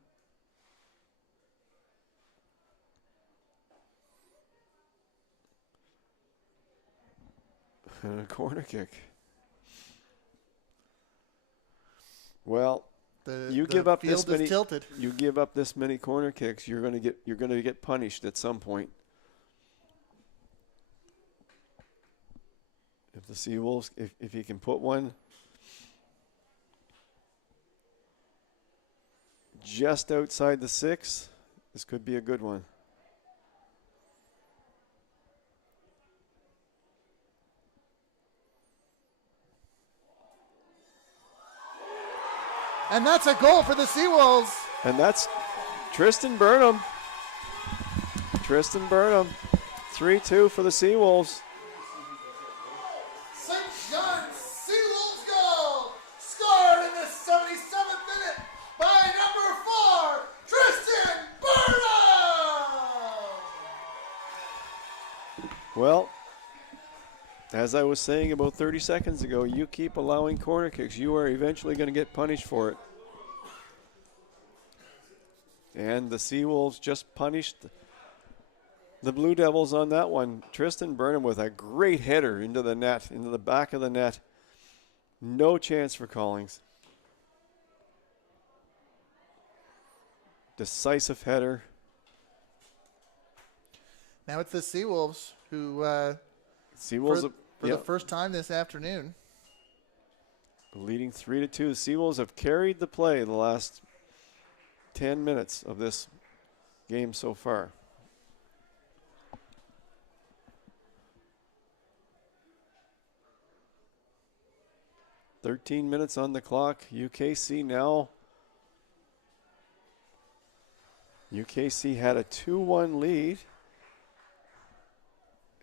And a corner kick. Well, you give up this many. Tilted. You give up this many corner kicks, you're gonna get punished at some point. If the SeaWolves, if you can put one just outside the 6, this could be a good one. And that's a goal for the SeaWolves. And that's Tristan Burnham. 3-2 for the SeaWolves. St. John's SeaWolves goal. Scored in the 77th minute by number 4, Tristan Well, as I was saying about 30 seconds ago, you keep allowing corner kicks, you are eventually going to get punished for it. And the SeaWolves just punished the Blue Devils on that one. Tristan Burnham with a great header into the net, into the back of the net. No chance for Collings. Decisive header. Now it's the SeaWolves who, SeaWolves for the first time this afternoon, leading 3-2. The SeaWolves have carried the play the last 10 minutes of this game so far. "13 minutes on the clock. UKC now. UKC had a 2-1 lead.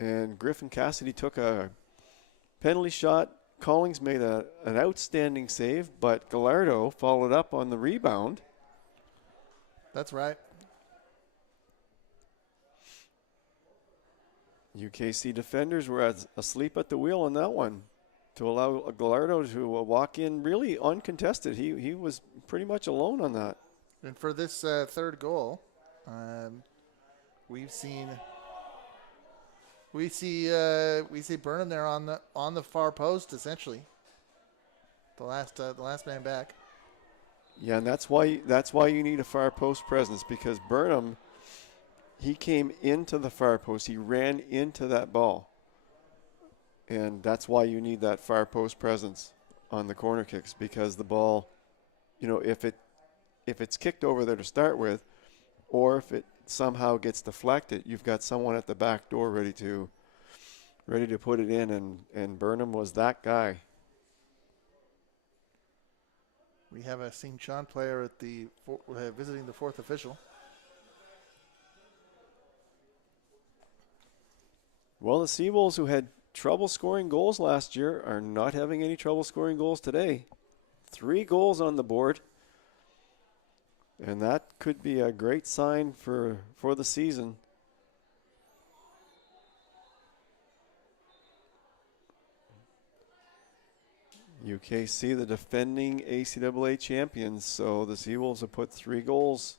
And Griffin Cassidy took a penalty shot. Collings made an outstanding save, but Gallardo followed up on the rebound. That's right. UKC defenders were asleep at the wheel on that one to allow Gallardo to walk in really uncontested. He was pretty much alone on that. And for this third goal, we see Burnham there on the far post, essentially. The last man back. Yeah, and that's why you need a far post presence, because Burnham, he came into the far post. He ran into that ball. And that's why you need that far post presence on the corner kicks, because the ball, if it's kicked over there to start with, or if it somehow gets deflected, you've got someone at the back door ready to put it in, and Burnham was that guy. We have a St. John player at visiting the fourth official. Well, the SeaWolves, who had trouble scoring goals last year, are not having any trouble scoring goals today. 3 goals on the board. And that could be a great sign for the season. UKC, the defending ACAA champions. So the SeaWolves have put 3 goals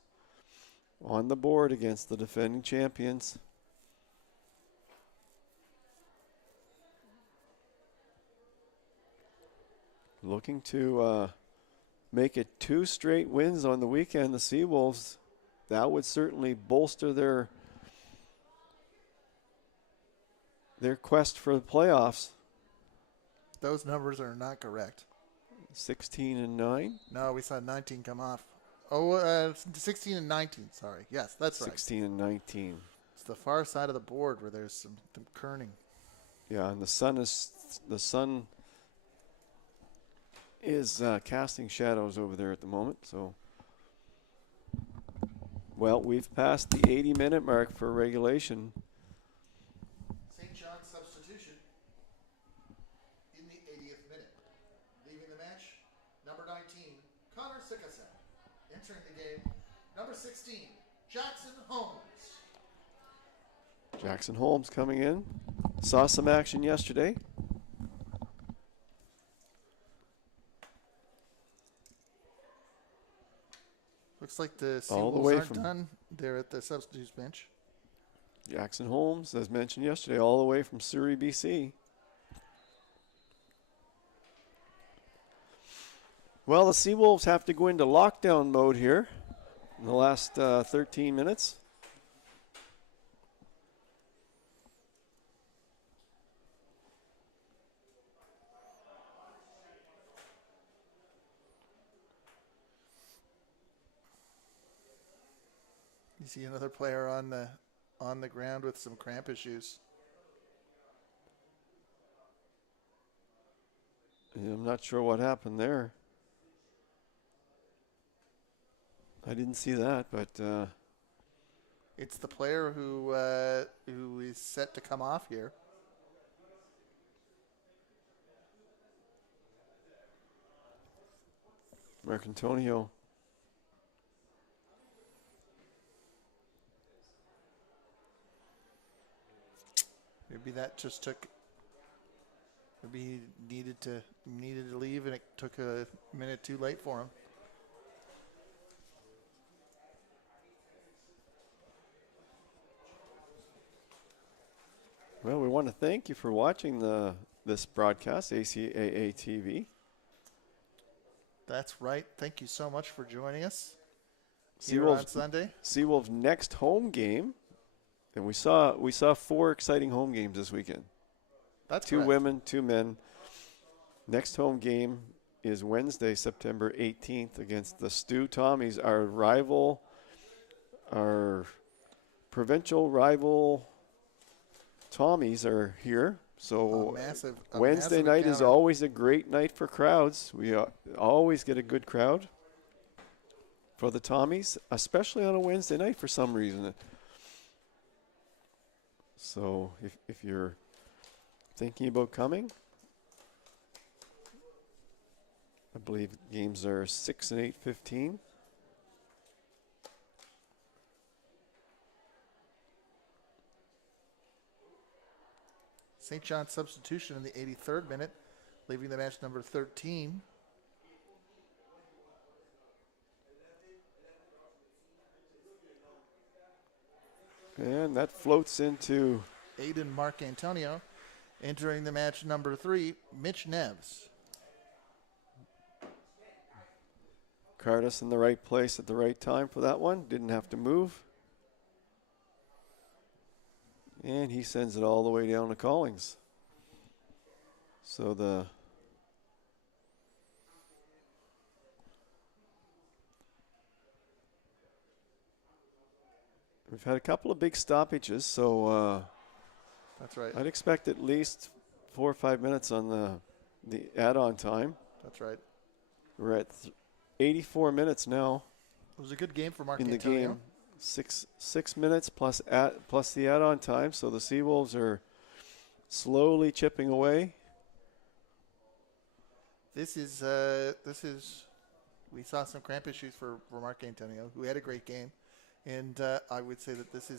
on the board against the defending champions. Looking to make it 2 straight wins on the weekend, the SeaWolves. That would certainly bolster their quest for the playoffs. Those numbers are not correct. 16-9? No, we saw 19 come off. Oh, 16 and 19, sorry. Yes, that's right. 16 and 19. It's the far side of the board where there's some kerning. Yeah, and the sun is casting shadows over there at the moment. So, well, we've passed the 80-minute mark for regulation. St. John's substitution in the 80th minute. Leaving the match, number 19, Connor Sikasen. Entering the game, number 16, Jackson Holmes. Jackson Holmes coming in. Saw some action yesterday. Looks like the All the SeaWolves way aren't from done there at the substitutes bench. Jackson Holmes, as mentioned yesterday, all the way from Surrey, BC. Well, the SeaWolves have to go into lockdown mode here in the last 13 minutes. You see another player on the ground with some cramp issues. Yeah, I'm not sure what happened there. I didn't see that, but it's the player who is set to come off here. Marcantonio. Maybe that just took. Maybe he needed to leave, and it took a minute too late for him. Well, we want to thank you for watching this broadcast, ACAA TV. That's right. Thank you so much for joining us here on Sunday. SeaWolves' next home game, and we saw 4 exciting home games this weekend. That's 2 correct. women, 2 men. Next home game is Wednesday, September 18th against the Stu Tommies, our rival, our provincial rival. Tommies are here, so Wednesday night is always a great night for crowds. We always get a good crowd for the Tommies, especially on a Wednesday night for some reason. So if you're thinking about coming, I believe games are 6 and 8:15. St. John's substitution in the 83rd minute, leaving the match number 13. And that floats into Aiden Mark Antonio. Entering the match number 3, Mitch Neves. Cardus in the right place at the right time for that one. Didn't have to move. And he sends it all the way down to Collings. So we've had a couple of big stoppages, so that's right. I'd expect at least 4 or 5 minutes on the add-on time. That's right. We're at 84 minutes now. It was a good game for Mark in Antonio. The game. 6 minutes plus the add-on time, so the SeaWolves are slowly chipping away. This is we saw some cramp issues for Mark Antonio, who had a great game, and I would say that this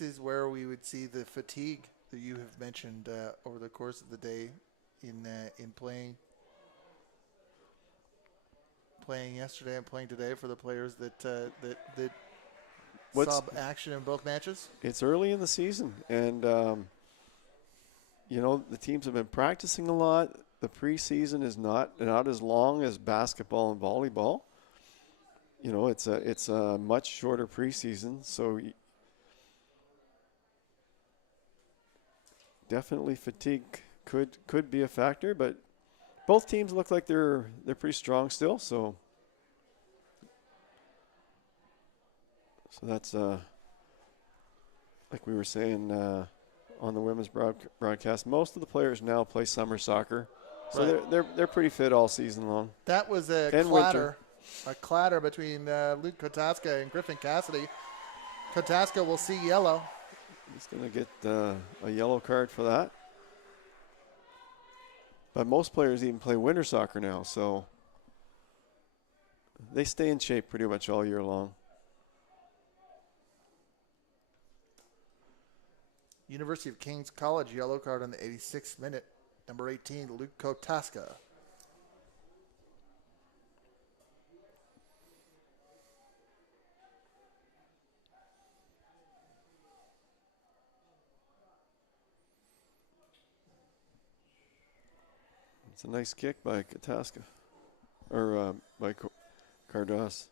is where we would see the fatigue that you have mentioned over the course of the day in playing yesterday and playing today for the players that sub action in both matches. It's early in the season, and the teams have been practicing a lot. The preseason is not as long as basketball and volleyball. It's a much shorter preseason, so definitely fatigue could be a factor, but both teams look like they're pretty strong still, so that's like we were saying on the women's broadcast. Most of the players now play summer soccer, so right. they're pretty fit all season long. That was a clatter between Luke Kotaska and Griffin Cassidy. Kotaska will see yellow. He's going to get a yellow card for that. But most players even play winter soccer now, so they stay in shape pretty much all year long. University of King's College yellow card on the 86th minute. Number 18, Luke Kotaska. It's a nice kick by Kotaska, or by Cardos.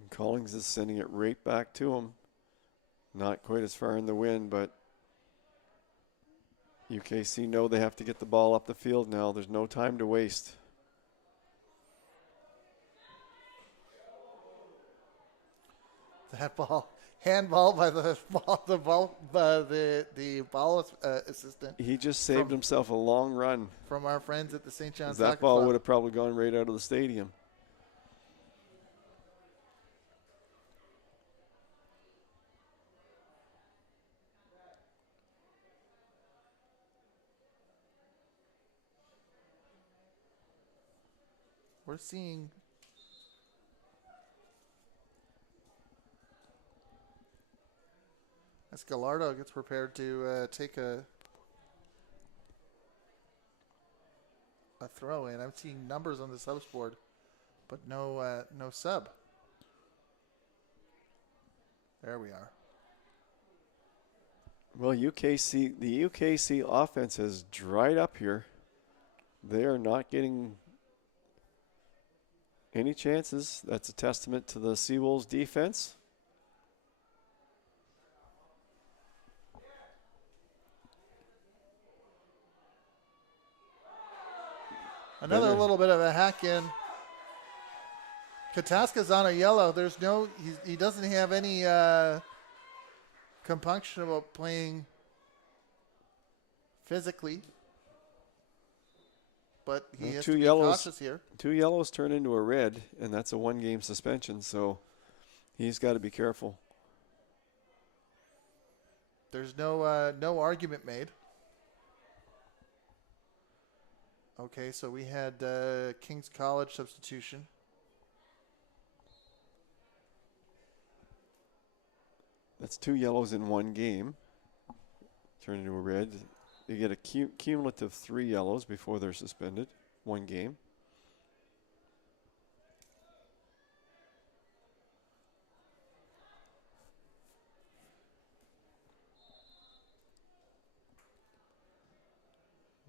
And Collings is sending it right back to him. Not quite as far in the wind, but UKC know they have to get the ball up the field now. There's no time to waste. That ball. Handball by the ball assistant. He just saved himself a long run. From our friends at the St. John's That ball would have probably gone right out of the stadium. We're seeing As Gallardo gets prepared to take a throw in. I'm seeing numbers on the subs board, but no sub. There we are. Well, the UKC offense has dried up here. They are not getting any chances. That's a testament to the SeaWolves defense. Another little bit of a hack in. Kataska's on a yellow. There's no, he doesn't have any compunction about playing physically, but he has to be cautious here. 2 yellows turn into a red, and that's a 1-game suspension, so he's got to be careful. There's no argument made. Okay, so we had King's College substitution. That's 2 yellows in 1 game. Turn into a red. You get a cumulative 3 yellows before they're suspended. 1 game.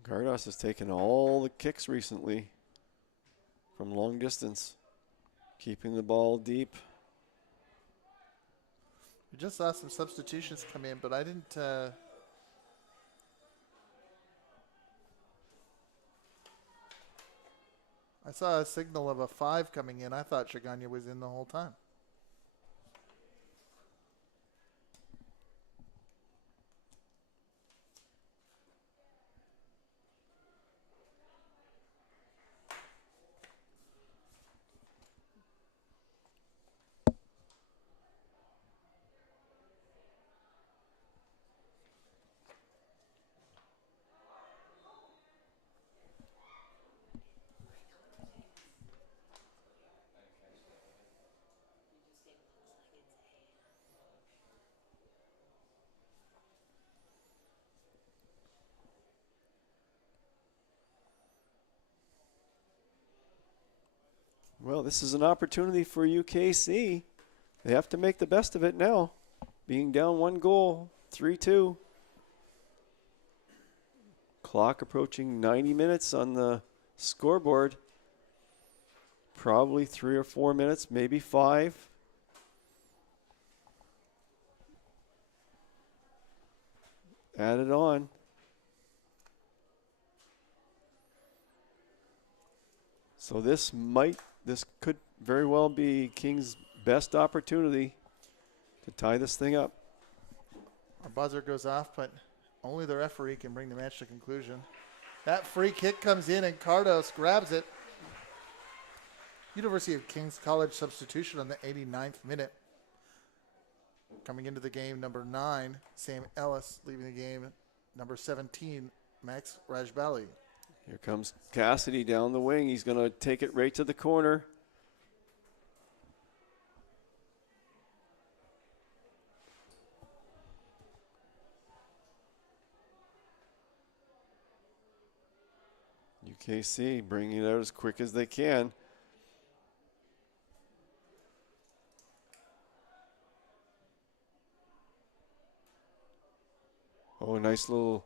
Gardos has taken all the kicks recently from long distance, keeping the ball deep. We just saw some substitutions come in, but I didn't. I saw a signal of a 5 coming in. I thought Chagagna was in the whole time. Well, this is an opportunity for UKC. They have to make the best of it now. Being down 1 goal, 3-2. Clock approaching 90 minutes on the scoreboard. Probably 3 or 4 minutes, maybe 5. Add it on. So this could very well be King's best opportunity to tie this thing up. Our buzzer goes off, but only the referee can bring the match to conclusion. That free kick comes in and Cardos grabs it. University of King's College substitution on the 89th minute. Coming into the game, number 9, Sam Ellis. Leaving the game, number 17, Max Rajbali. Here comes Cassidy down the wing. He's going to take it right to the corner. UKC bringing it out as quick as they can. Oh, nice little...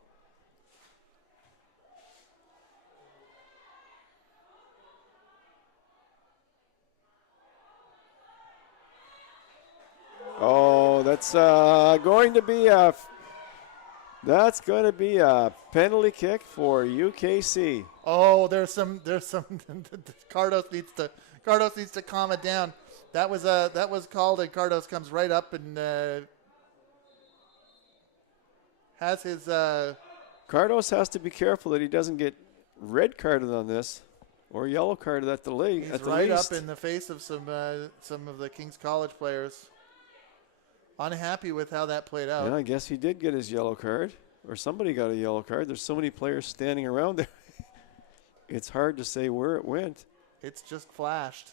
Oh, that's going to be a penalty kick for UKC. Oh, there's some Cardos needs to calm it down. That was called, and Cardos comes right up and has his Cardos has to be careful that he doesn't get red carded on this or yellow carded at the league. He's right up in the face of some of the King's College players. Unhappy with how that played out. Yeah, I guess he did get his yellow card, or somebody got a yellow card. There's so many players standing around there. It's hard to say where it went. It's just flashed.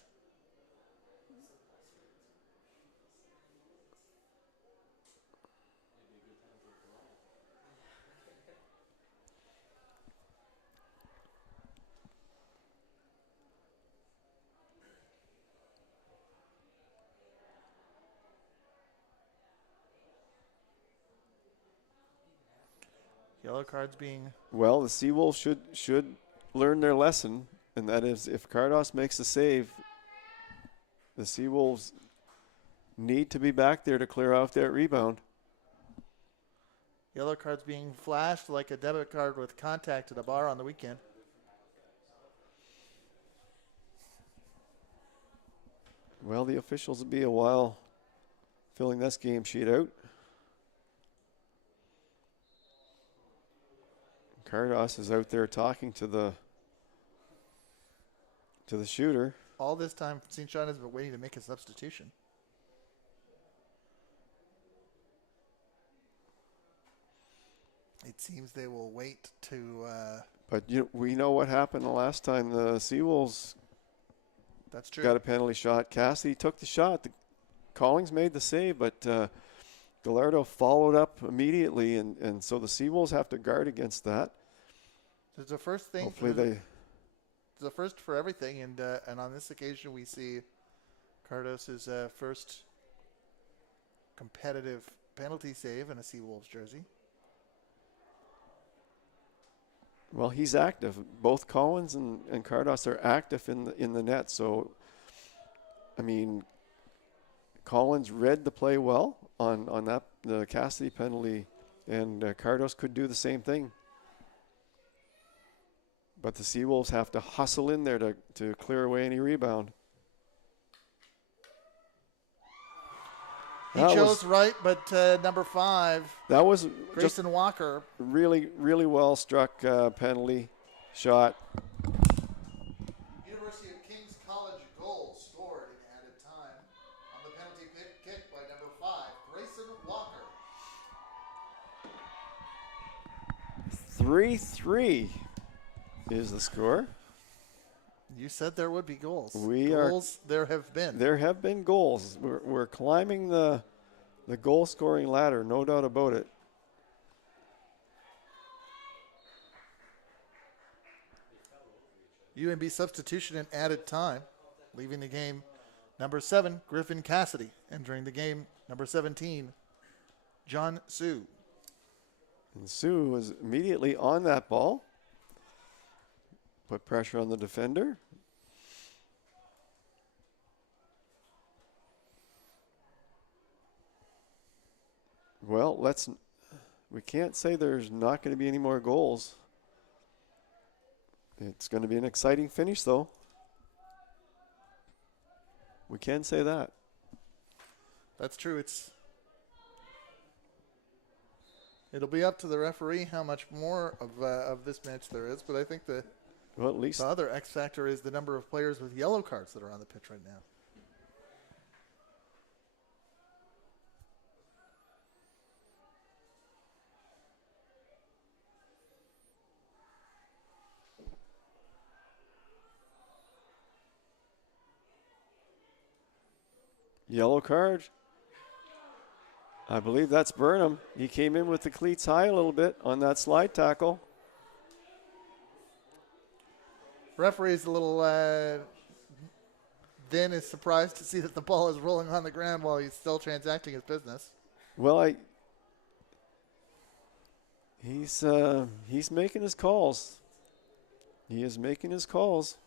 Yellow cards being. Well, the SeaWolves should learn their lesson, and that is if Cardos makes a save, the SeaWolves need to be back there to clear off that rebound. Yellow cards being flashed like a debit card with contact at a bar on the weekend. Well, the officials will be a while filling this game sheet out. Cardos is out there talking to the shooter. All this time, St. John has been waiting to make a substitution. It seems they will wait to. But we know what happened the last time the SeaWolves That's true. got a penalty shot. Cassidy took the shot. Collings made the save, but Gallardo followed up immediately, and so the SeaWolves have to guard against that. There's a first thing. Hopefully There's a first for everything, and on this occasion we see Cardos' first competitive penalty save in a SeaWolves jersey. Well, he's active. Both Collins and Cardos are active in the net. So, I mean, Collins read the play well on the Cassidy penalty, and Cardos could do the same thing. But the SeaWolves have to hustle in there to clear away any rebound. He chose right, but number 5. That was Grayson Walker. Really, really well struck penalty shot. University of King's College goal scored in added time on the penalty kick by number 5, Grayson Walker. 3-3 is the score. You said there would be goals. There have been. There have been goals. We're climbing the goal scoring ladder, no doubt about it. UNB substitution in added time, leaving the game number 7, Griffin Cassidy. Entering the game, number 17, John Sue. And Sue was immediately on that ball. Put pressure on the defender. Well, we can't say there's not going to be any more goals. It's going to be an exciting finish, though. We can say that. That's true. It'll be up to the referee how much more of this match there is, but I think well, at least the other X factor is the number of players with yellow cards that are on the pitch right now. Yellow card. I believe that's Burnham. He came in with the cleats high a little bit on that slide tackle. Referee's a little then is surprised to see that the ball is rolling on the ground while he's still transacting his business. Well, he's making his calls. He is making his calls.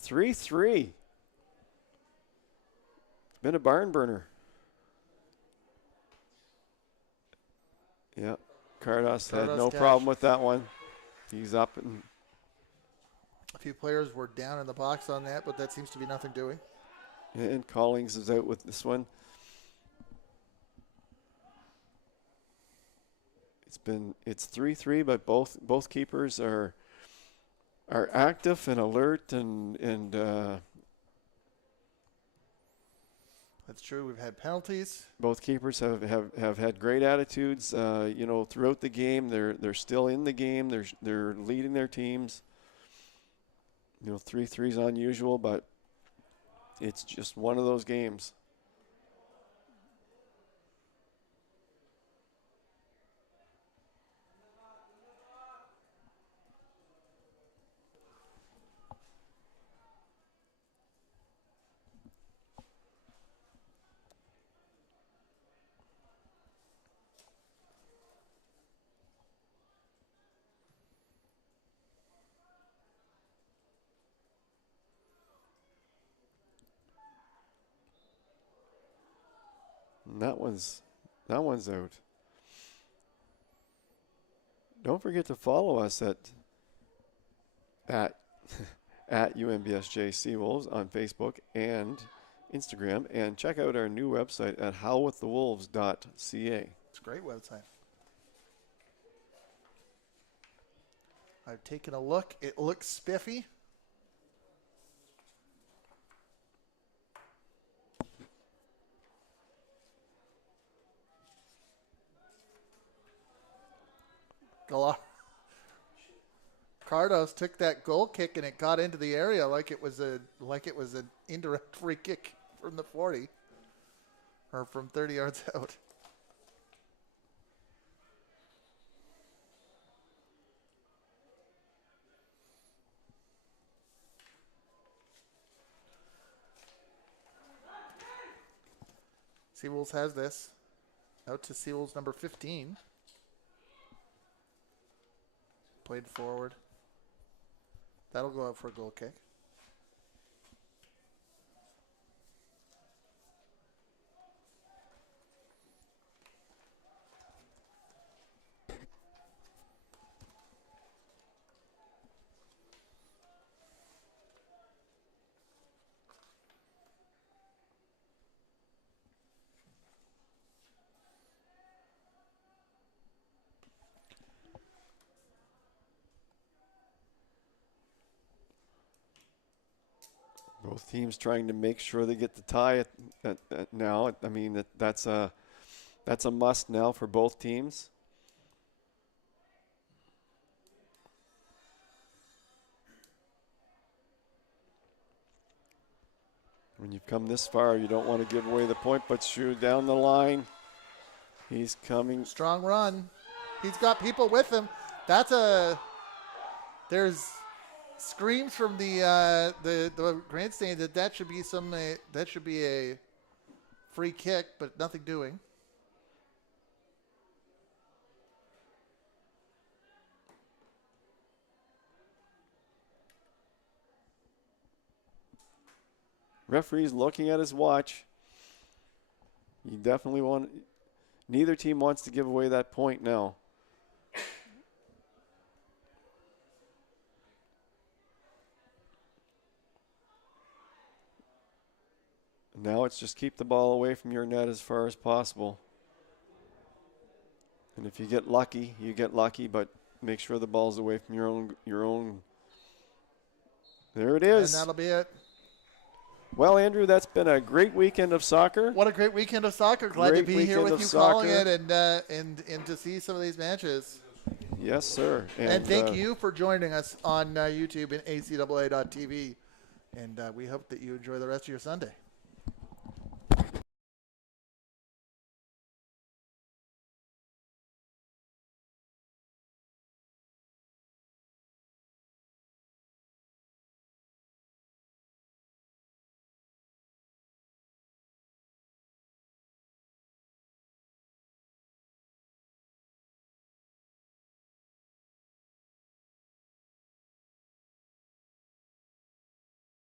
3-3. It's been a barn burner. Yeah, Cardos had no problem with that one. He's up and a few players were down in the box on that, but that seems to be nothing doing. And Collings is out with this one. It's 3-3, but both keepers are active and alert and that's true. We've had penalties. Both keepers have had great attitudes. Throughout the game, they're still in the game. They're leading their teams. 3-3 is unusual, but it's just one of those games. And that one's out. Don't forget to follow us at at UNBSJ SeaWolves on Facebook and Instagram, and check out our new website at howwiththewolves.ca. It's a great website. I've taken a look. It looks spiffy. Cardos took that goal kick and it got into the area like it was an indirect free kick from the 40 or from 30 yards out. SeaWolves has this. Out to SeaWolves number 15. Played forward. That'll go out for a goal kick. Both teams trying to make sure they get the tie at now. I mean, that's a must now for both teams. When you've come this far, you don't want to give away the point, but shoot down the line. He's coming. Strong run. He's got people with him. There's screams from the grandstand that should be a free kick, but nothing doing. Referee's looking at his watch. Neither team wants to give away that point now. Now it's just keep the ball away from your net as far as possible. And if you get lucky, you get lucky, but make sure the ball's away from your own. There it is. And that'll be it. Well, Andrew, that's been a great weekend of soccer. What a great weekend of soccer. Glad to be here with you calling it and to see some of these matches. Yes, sir. And thank you for joining us on YouTube and ACAA.tv. And we hope that you enjoy the rest of your Sunday.